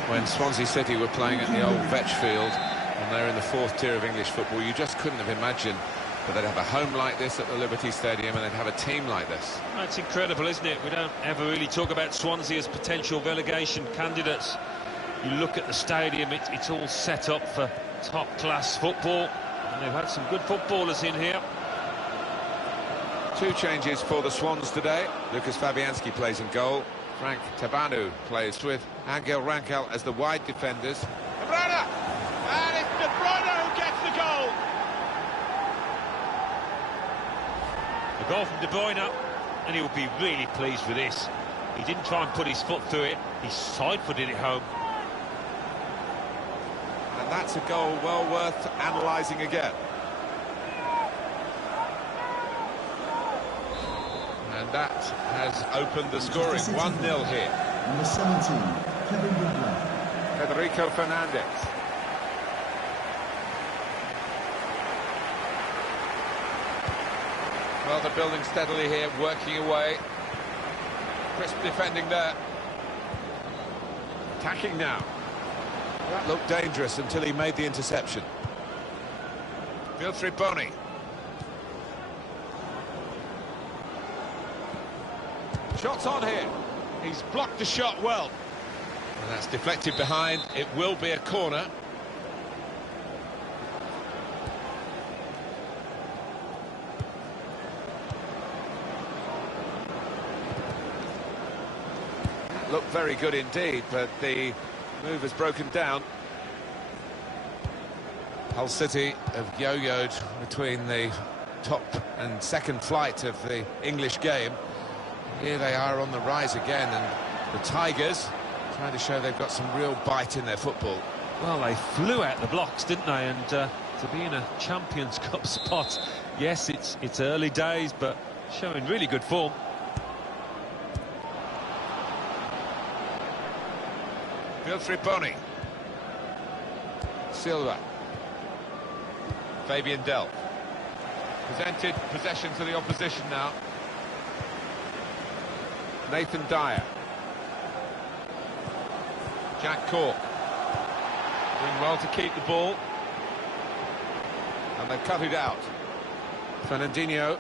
When Swansea City were playing at the old Vetch Field, And they're in the fourth tier of English football. You just couldn't have imagined that they'd have a home like this at the Liberty Stadium and they'd have a team like this. That's incredible, isn't it? We don't ever really talk about Swansea as potential relegation candidates. You look at the stadium, it's all set up for top-class football. And they've had some good footballers in here. 2 changes for the Swans today. Lucas Fabianski plays in goal. Frank Tabanu plays with Angel Rangel as the wide defenders. Bruyne! And it's De Bruyne who gets the goal! A goal from De Bruyne, and he'll be really pleased with this. He didn't try and put his foot through it, he side-footed it home. And that's a goal well worth analysing again. And that has opened the scoring. 1-0 here. Number 17, Kevin De Bruyne. Federico Fernandez. Well, they're building steadily here, working away. Crisp defending there. Attacking now. That looked dangerous until he made the interception. Bruyne. Shots on here. He's blocked the shot well. And that's deflected behind. It will be a corner. Looked very good indeed, but the move has broken down. Hull City have yo-yoed between the top and second flight of the English game. Here they are on the rise again, and the Tigers trying to show they've got some real bite in their football. Well, they flew out the blocks, didn't they? And to be in a Champions Cup spot, yes, it's early days, but showing really good form. Bruyne. Silva. Fabian Delph. Presented possession to the opposition now. Nathan Dyer. Jack Cork. Doing well to keep the ball. And they've cut it out. Fernandinho.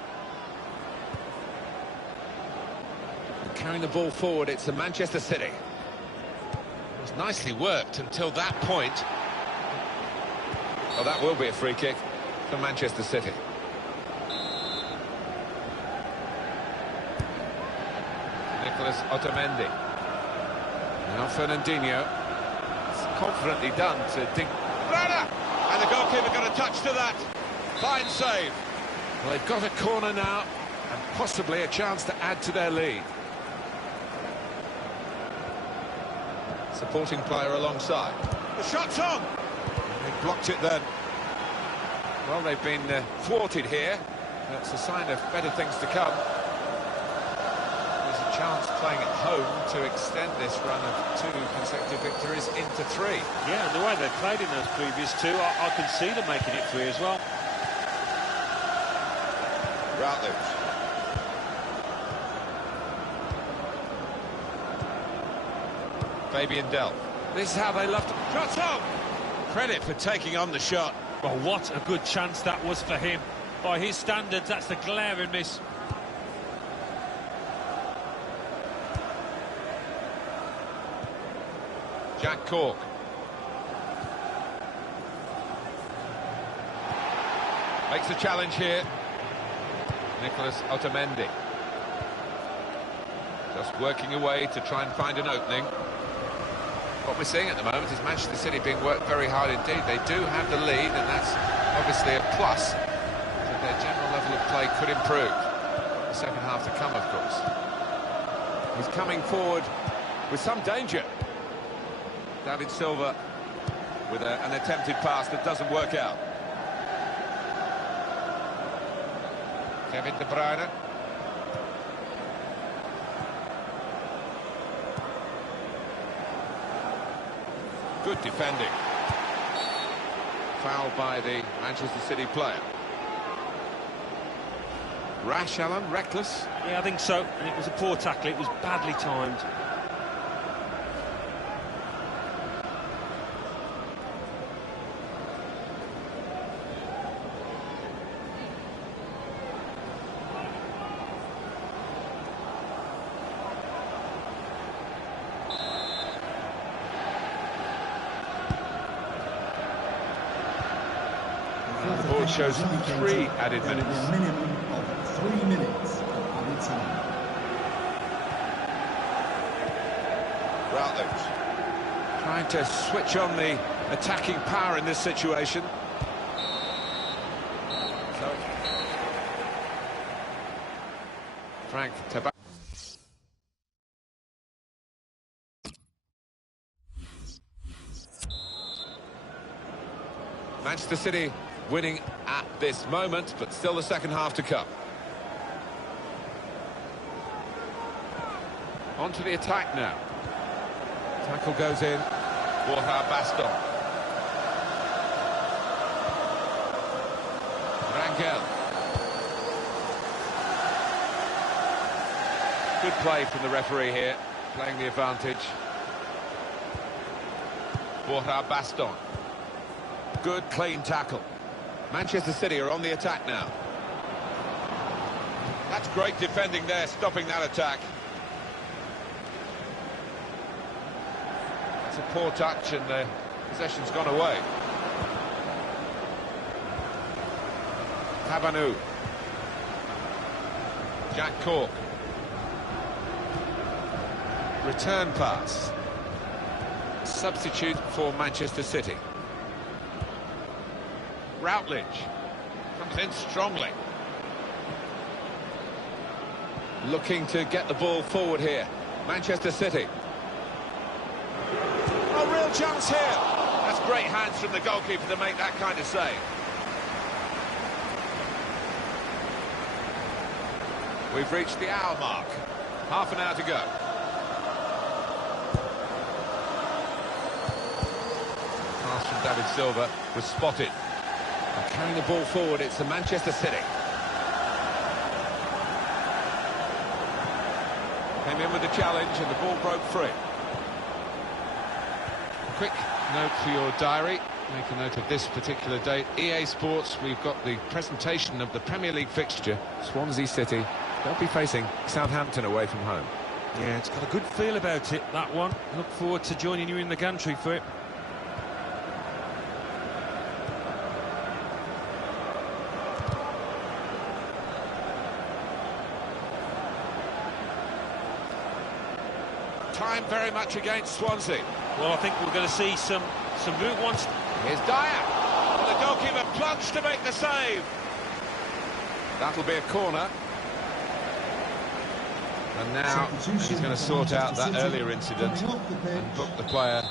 And carrying the ball forward, it's the Manchester City. It was nicely worked until that point. Oh, that will be a free kick for Manchester City. Nicolas Otamendi. Now Fernandinho. It's confidently done to dig. And the goalkeeper got a touch to that. Fine save. Well, they've got a corner now and possibly a chance to add to their lead. Supporting player alongside. The shot's on. They blocked it then. Well, they've been thwarted here. That's a sign of better things to come. There's a chance playing at home to extend this run of 2 consecutive victories into 3. Yeah, and the way they played in those previous 2, I can see them making it 3 as well. Routledge. Fabian Delph. This is how they love to... Shot's on. Credit for taking on the shot. Well, what a good chance that was for him. By his standards, that's the glaring miss. Jack Cork. Makes the challenge here. Nicolas Otamendi. Just working away to try and find an opening. What we're seeing at the moment is Manchester City being worked very hard indeed. They do have the lead, and that's obviously a plus. So their general level of play could improve. The second half to come, of course. He's coming forward with some danger. David Silva with an attempted pass that doesn't work out. Kevin De Bruyne. Good defending. Foul by the Manchester City player. Rash, Alan, reckless? Yeah, I think so. And it was a poor tackle. It was badly timed. scoreboard shows 3 added There will be minutes. a minimum of 3 minutes of added time. Routledge trying to switch on the attacking power in this situation. So Frank Tabak. Manchester City winning at this moment, but still the second half to come. On to the attack now. Tackle goes in. Borja Baston. Rangel. Good play from the referee here, playing the advantage. Borja Baston. Good, clean tackle. Manchester City are on the attack now. That's great defending there, stopping that attack. It's a poor touch and the possession's gone away. Tabanu. Jack Cork. Return pass. Substitute for Manchester City. Routledge comes in strongly. Looking to get the ball forward here. Manchester City. Oh, real chance here. That's great hands from the goalkeeper to make that kind of save. We've reached the hour mark. Half an hour to go. Pass from David Silva was spotted. And carrying the ball forward, it's the Manchester City. Came in with the challenge and the ball broke free. Quick note for your diary. Make a note of this particular date. EA Sports, we've got the presentation of the Premier League fixture. Swansea City, they'll be facing Southampton away from home. Yeah, it's got a good feel about it, that one. Look forward to joining you in the gantry for it. Time very much against Swansea. Well, I think we're going to see some root ones. Here's Dyer. The goalkeeper plunged to make the save. That'll be a corner. And now he's going to sort out that earlier incident and book the player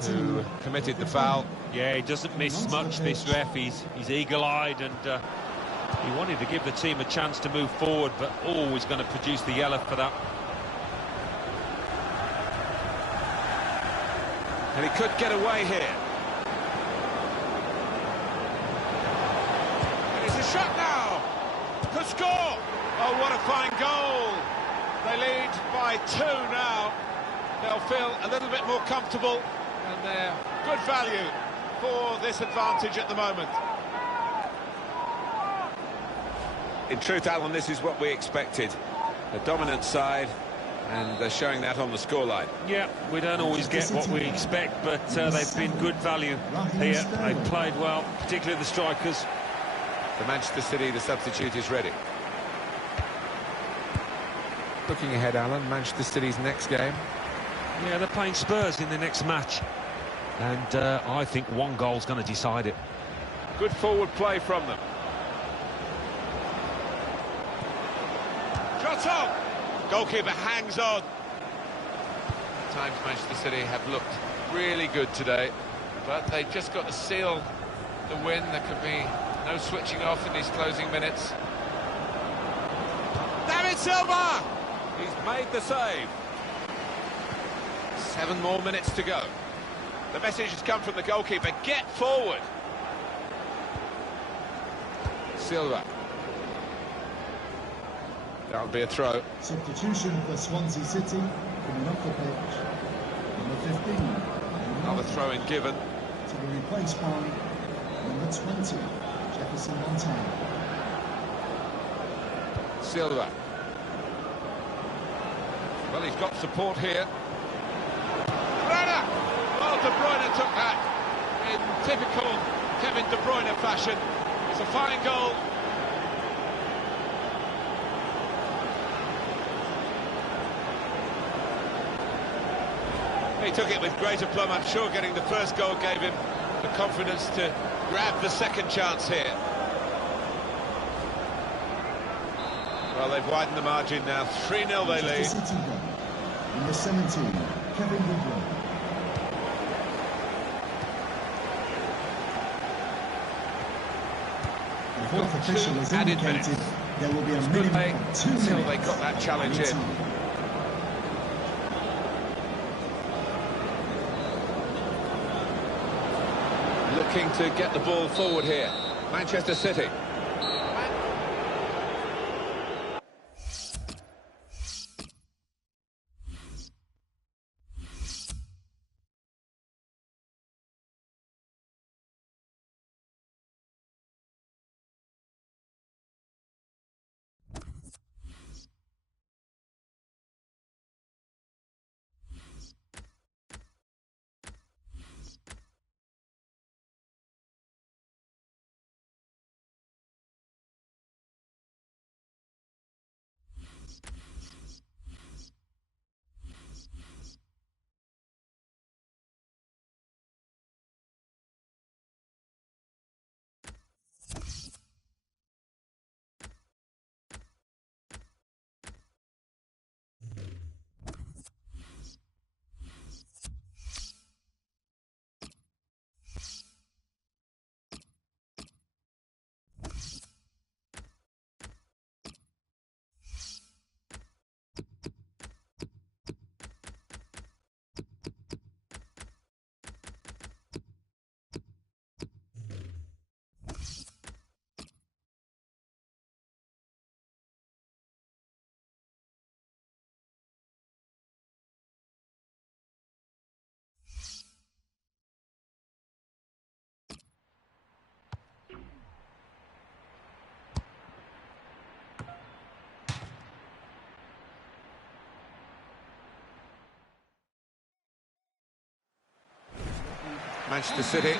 who committed the foul. Yeah, he doesn't miss much, this ref. He's eagle-eyed and he wanted to give the team a chance to move forward, but always going to produce the yellow for that. And he could get away here. And it's a shot now. Could score. Oh, what a fine goal. They lead by 2 now. They'll feel a little bit more comfortable, and they're good value for this advantage at the moment. In truth, Alan, this is what we expected. A dominant side, and they're showing that on the scoreline. Yeah, we don't always get what we expect, but they've been good value here. They've played well, particularly the strikers. For Manchester City, the substitute is ready. Looking ahead, Alan, Manchester City's next game. Yeah, they're playing Spurs in the next match, and I think one goal's going to decide it. Good forward play from them. Shot on! Goalkeeper hangs on. At times Manchester City have looked really good today, but they've just got to seal the win. There could be no switching off in these closing minutes. David Silva! He's made the save. 7 more minutes to go. The message has come from the goalkeeper. Get forward. Silva. That'll be a throw. Substitution for Swansea City coming off the pitch. Number 15. Another throw-in given. To be replaced by number 20, Jefferson Montana. Silva. Well, he's got support here. Bruyne! Well, De Bruyne took that in typical Kevin De Bruyne fashion. It's a fine goal. He took it with great aplomb. I'm sure getting the first goal gave him the confidence to grab the second chance here. Well, they've widened the margin now. 3-0 they lead. City goal. Number 17, Kevin De Bruyne. The fourth official has added indicated minutes. there will be a Good minimum play of 2 minutes until they got that challenge in. Looking to get the ball forward here. Manchester City. Manchester City,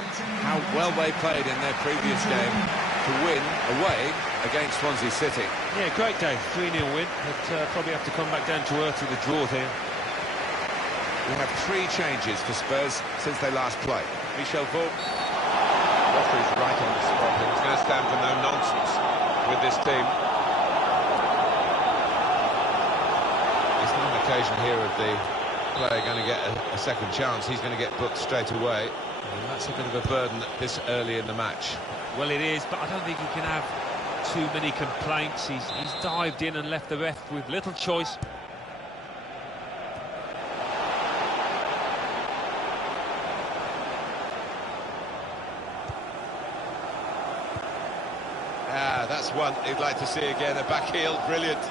how well they played in their previous game to win away against Swansea City. Yeah, great day, 3-0 win, but probably have to come back down to earth with a draw here. We have 3 changes for Spurs since they last played. Michel Vaughan, referee's right on the spot, and he's going to stand for no nonsense with this team. It's not an occasion here of the player going to get a second chance. He's going to get booked straight away. And that's a bit of a burden this early in the match. Well, it is, but I don't think he can have too many complaints. He's dived in and left the ref with little choice. That's one he'd like to see again, a back heel, brilliant.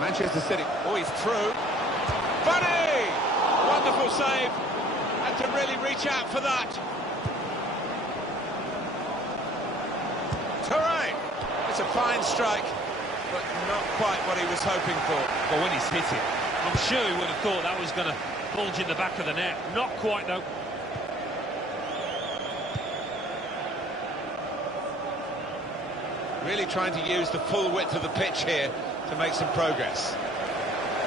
Manchester City, oh, he's through. Bunny! Wonderful save, had to really reach out for that. Toure! It's a fine strike, but not quite what he was hoping for. Well, when he's hit it, I'm sure he would have thought that was going to bulge in the back of the net. Not quite, though. Really trying to use the full width of the pitch here to make some progress.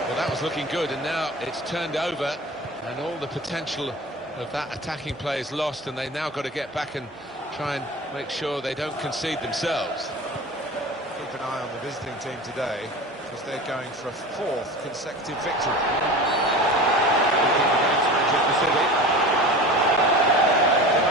Well, that was looking good, and now it's turned over, and all the potential of that attacking play is lost, and they've now got to get back and try and make sure they don't concede themselves. Keep an eye on the visiting team today, because they're going for a 4th consecutive victory. Against Manchester City.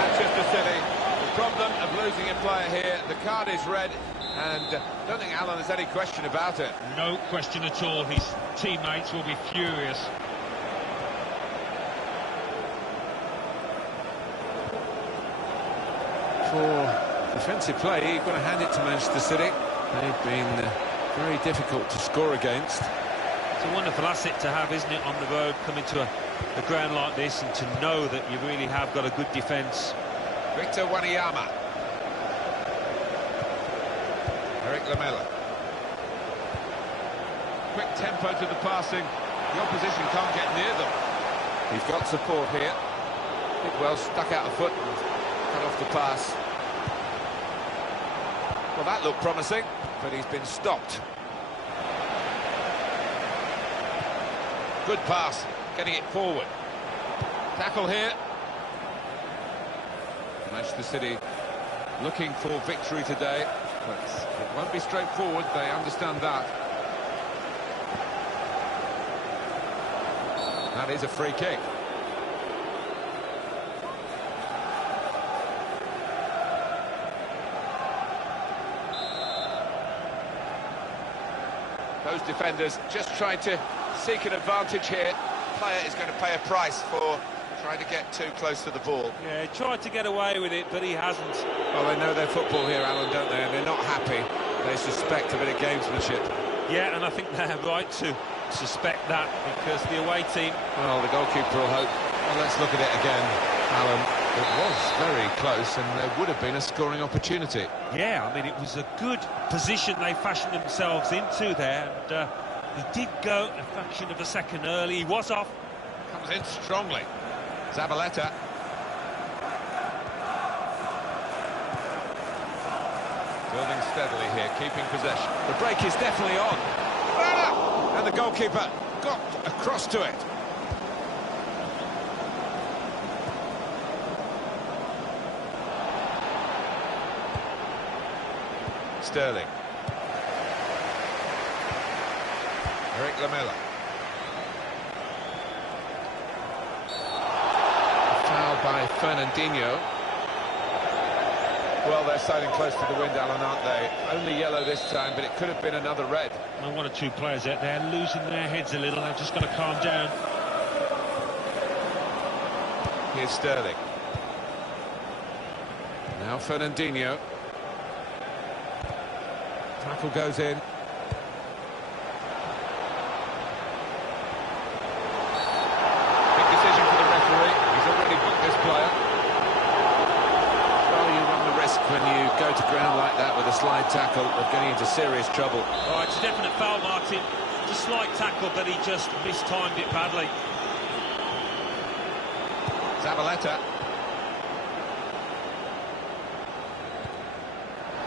Manchester City. The problem of losing a player here, the card is red, and I don't think Alan has any question about it. No question at all. His teammates will be furious. For defensive play, you've got to hand it to Manchester City. They've been very difficult to score against. It's a wonderful asset to have, isn't it, on the road, coming to a ground like this, and to know that you really have got a good defence. Victor Wanyama. Eric Lamela. Quick tempo to the passing. The opposition can't get near them. He's got support here. Bidwell stuck out a foot and cut off the pass. Well, that looked promising, but he's been stopped. Good pass, getting it forward. Tackle here. Manchester City looking for victory today, but it won't be straightforward, they understand that. That is a free kick. Those defenders just trying to seek an advantage here. The player is going to pay a price for trying to get too close to the ball. Yeah, he tried to get away with it, but he hasn't. Well, they know their football here, Alan, don't they? And they're not happy. They suspect a bit of gamesmanship. Yeah, and I think they're right to suspect that, because the away team... Well, the goalkeeper will hope. Well, let's look at it again, Alan. It was very close, and there would have been a scoring opportunity. Yeah, I mean, it was a good position they fashioned themselves into there, and he did go a fraction of a second early. He was off. Comes in strongly. Zabaleta. Building steadily here, keeping possession. The break is definitely on. And the goalkeeper got across to it. Sterling. Eric Lamela. Foul by Fernandinho. Well, they're sailing close to the wind, Alan, aren't they? Only yellow this time, but it could have been another red. Well, one or two players out there losing their heads a little. They've just got to calm down. Here's Sterling. Now Fernandinho. Tackle goes in. Big decision for the referee. He's already booked this player. Well, you run the risk when you go to ground like that with a slide tackle of getting into serious trouble. Oh, it's a definite foul, Martin. It's a slight tackle, but he just mistimed it badly. Zabaleta.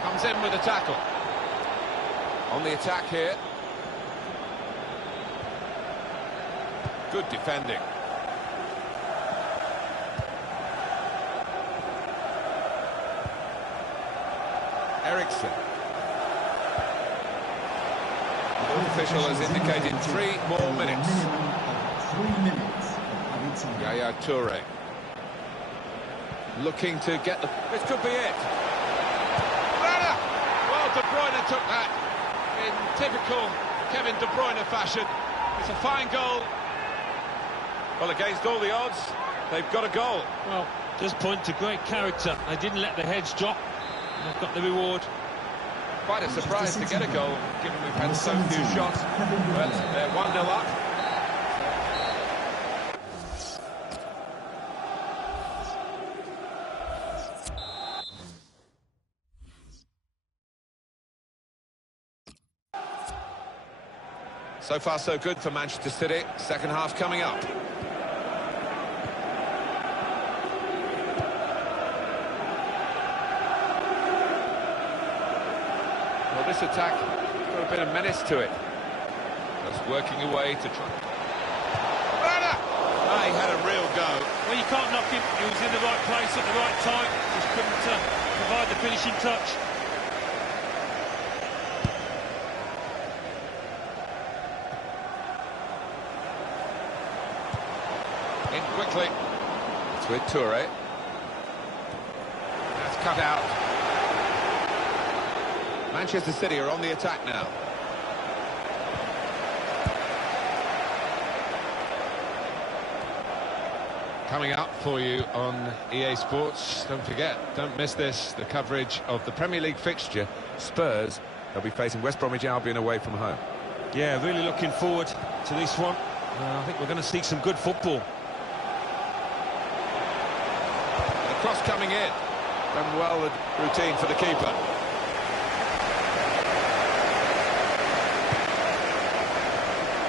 Comes in with a tackle. On the attack here. Good defending. Eriksson. The ball official has indicated 3 more minutes. 3 minutes of added time. Yaya Toure. Looking to get the... This could be it. Well, De Bruyne took that in typical Kevin De Bruyne fashion. It's a fine goal. Well, against all the odds, they've got a goal. Well, just point to great character. They didn't let the heads drop. They've got the reward. Quite a surprise to get a goal, given we've had so few shots. But they're 1-0 up. So far, so good for Manchester City. Second half coming up. Well, this attack got a bit of menace to it. Just working away to try. Ah, he had a real go. Well, you can't knock him. He was in the right place at the right time. Just couldn't provide the finishing touch. In quickly. It's with Toure. That's cut out. Manchester City are on the attack now. Coming up for you on EA Sports, don't forget, don't miss this, the coverage of the Premier League fixture. Spurs, they'll be facing West Bromwich Albion away from home. Yeah, really looking forward to this one. I think we're going to see some good football. The cross coming in. Done well, the routine for the keeper.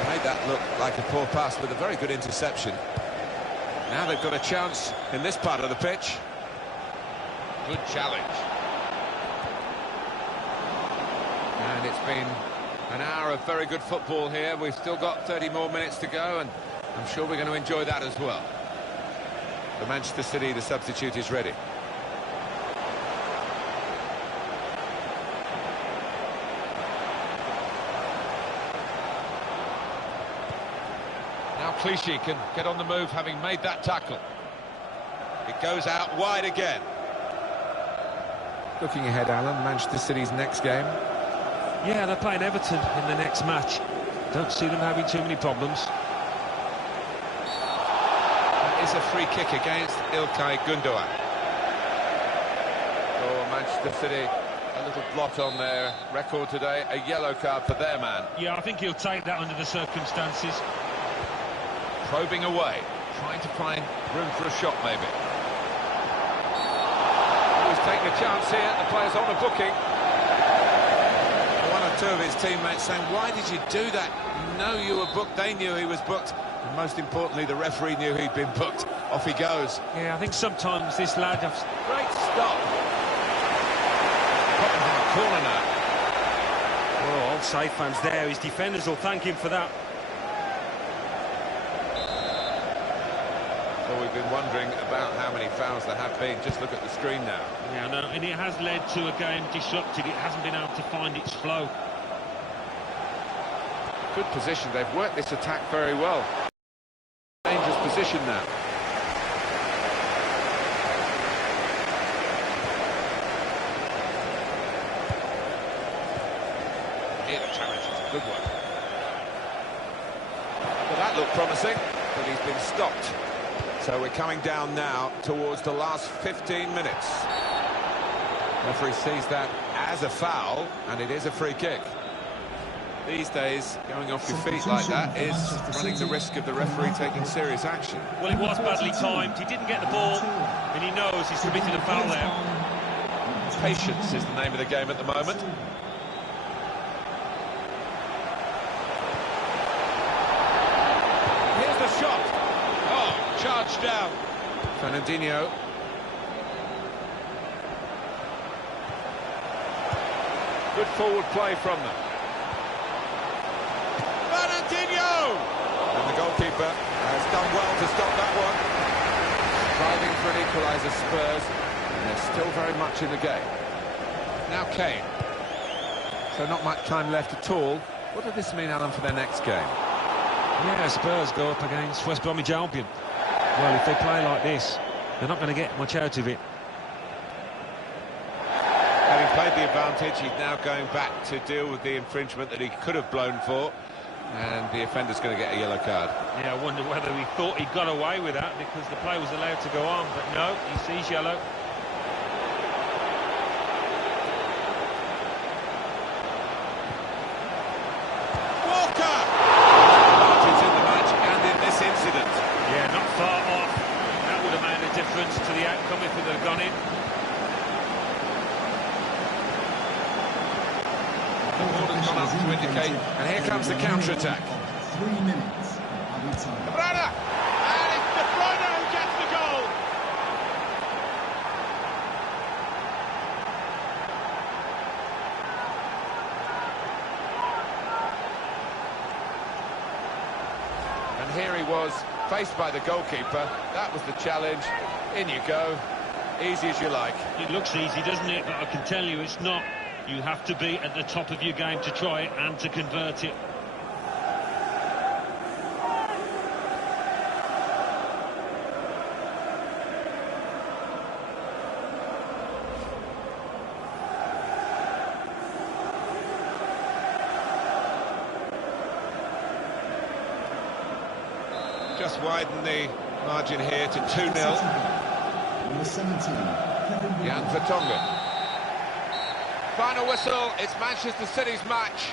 Made that look like a poor pass with a very good interception. Now they've got a chance in this part of the pitch. Good challenge. it's been an hour of very good football here. We've still got 30 more minutes to go, and I'm sure we're going to enjoy that as well. For Manchester City, the substitute is ready. Now Clichy can get on the move, having made that tackle. It goes out wide again. Looking ahead, Alan, Manchester City's next game. Yeah, they're playing Everton in the next match. Don't see them having too many problems. That is a free kick against Ilkay Gundogan. Oh, Manchester City, a little blot on their record today. A yellow card for their man. Yeah, I think he'll take that under the circumstances. Probing away, trying to find room for a shot, maybe. He's taking a chance here. The player's on a booking. One or two of his teammates saying, "Why did you do that? You know you were booked." They knew he was booked. And most importantly, the referee knew he'd been booked. Off he goes. Yeah, I think sometimes this lad... Great stop. Tottenham corner now. Oh, old save fans there. His defenders will thank him for that. Well, we've been wondering about how many fouls there have been. Just look at the screen now. Yeah, no, and it has led to a game disrupted. It hasn't been able to find its flow. Good position. They've worked this attack very well. Dangerous position now. Here the challenge is a good one. Well, that looked promising, but he's been stopped. So we're coming down now towards the last 15 minutes. Referee sees that as a foul, and it is a free kick. These days, going off your feet like that is running the risk of the referee taking serious action. Well, it was badly timed. He didn't get the ball, and he knows he's committed a foul there. Patience is the name of the game at the moment. Here's the shot. Oh, charged down. Fernandinho. Good forward play from them. Fernandinho! And the goalkeeper has done well to stop that one. Striving for an equaliser, Spurs, and they're still very much in the game. Now Kane. So not much time left at all. What does this mean, Alan, for their next game? Yeah, Spurs go up against West Bromwich Albion. Well, if they play like this, they're not going to get much out of it. Having played the advantage, he's now going back to deal with the infringement that he could have blown for, and the offender's going to get a yellow card. Yeah, I wonder whether he thought he got away with that because the play was allowed to go on, but no, he sees yellow. Walker! Advantage in the match and in this incident. Yeah, not far off. That would have made a difference to the outcome if it had gone in. The order's gone up to indicate, and here comes the counter-attack. 3 minutes of added time. Bruyne! And it's De Bruyne who gets the goal! And here he was, faced by the goalkeeper. That was the challenge. In you go. Easy as you like. It looks easy, doesn't it? But I can tell you it's not. You have to be at the top of your game to try it and to convert it. Just widen the margin here to 2-0. Number 17, Jan Vertonghen. Final whistle, it's Manchester City's match.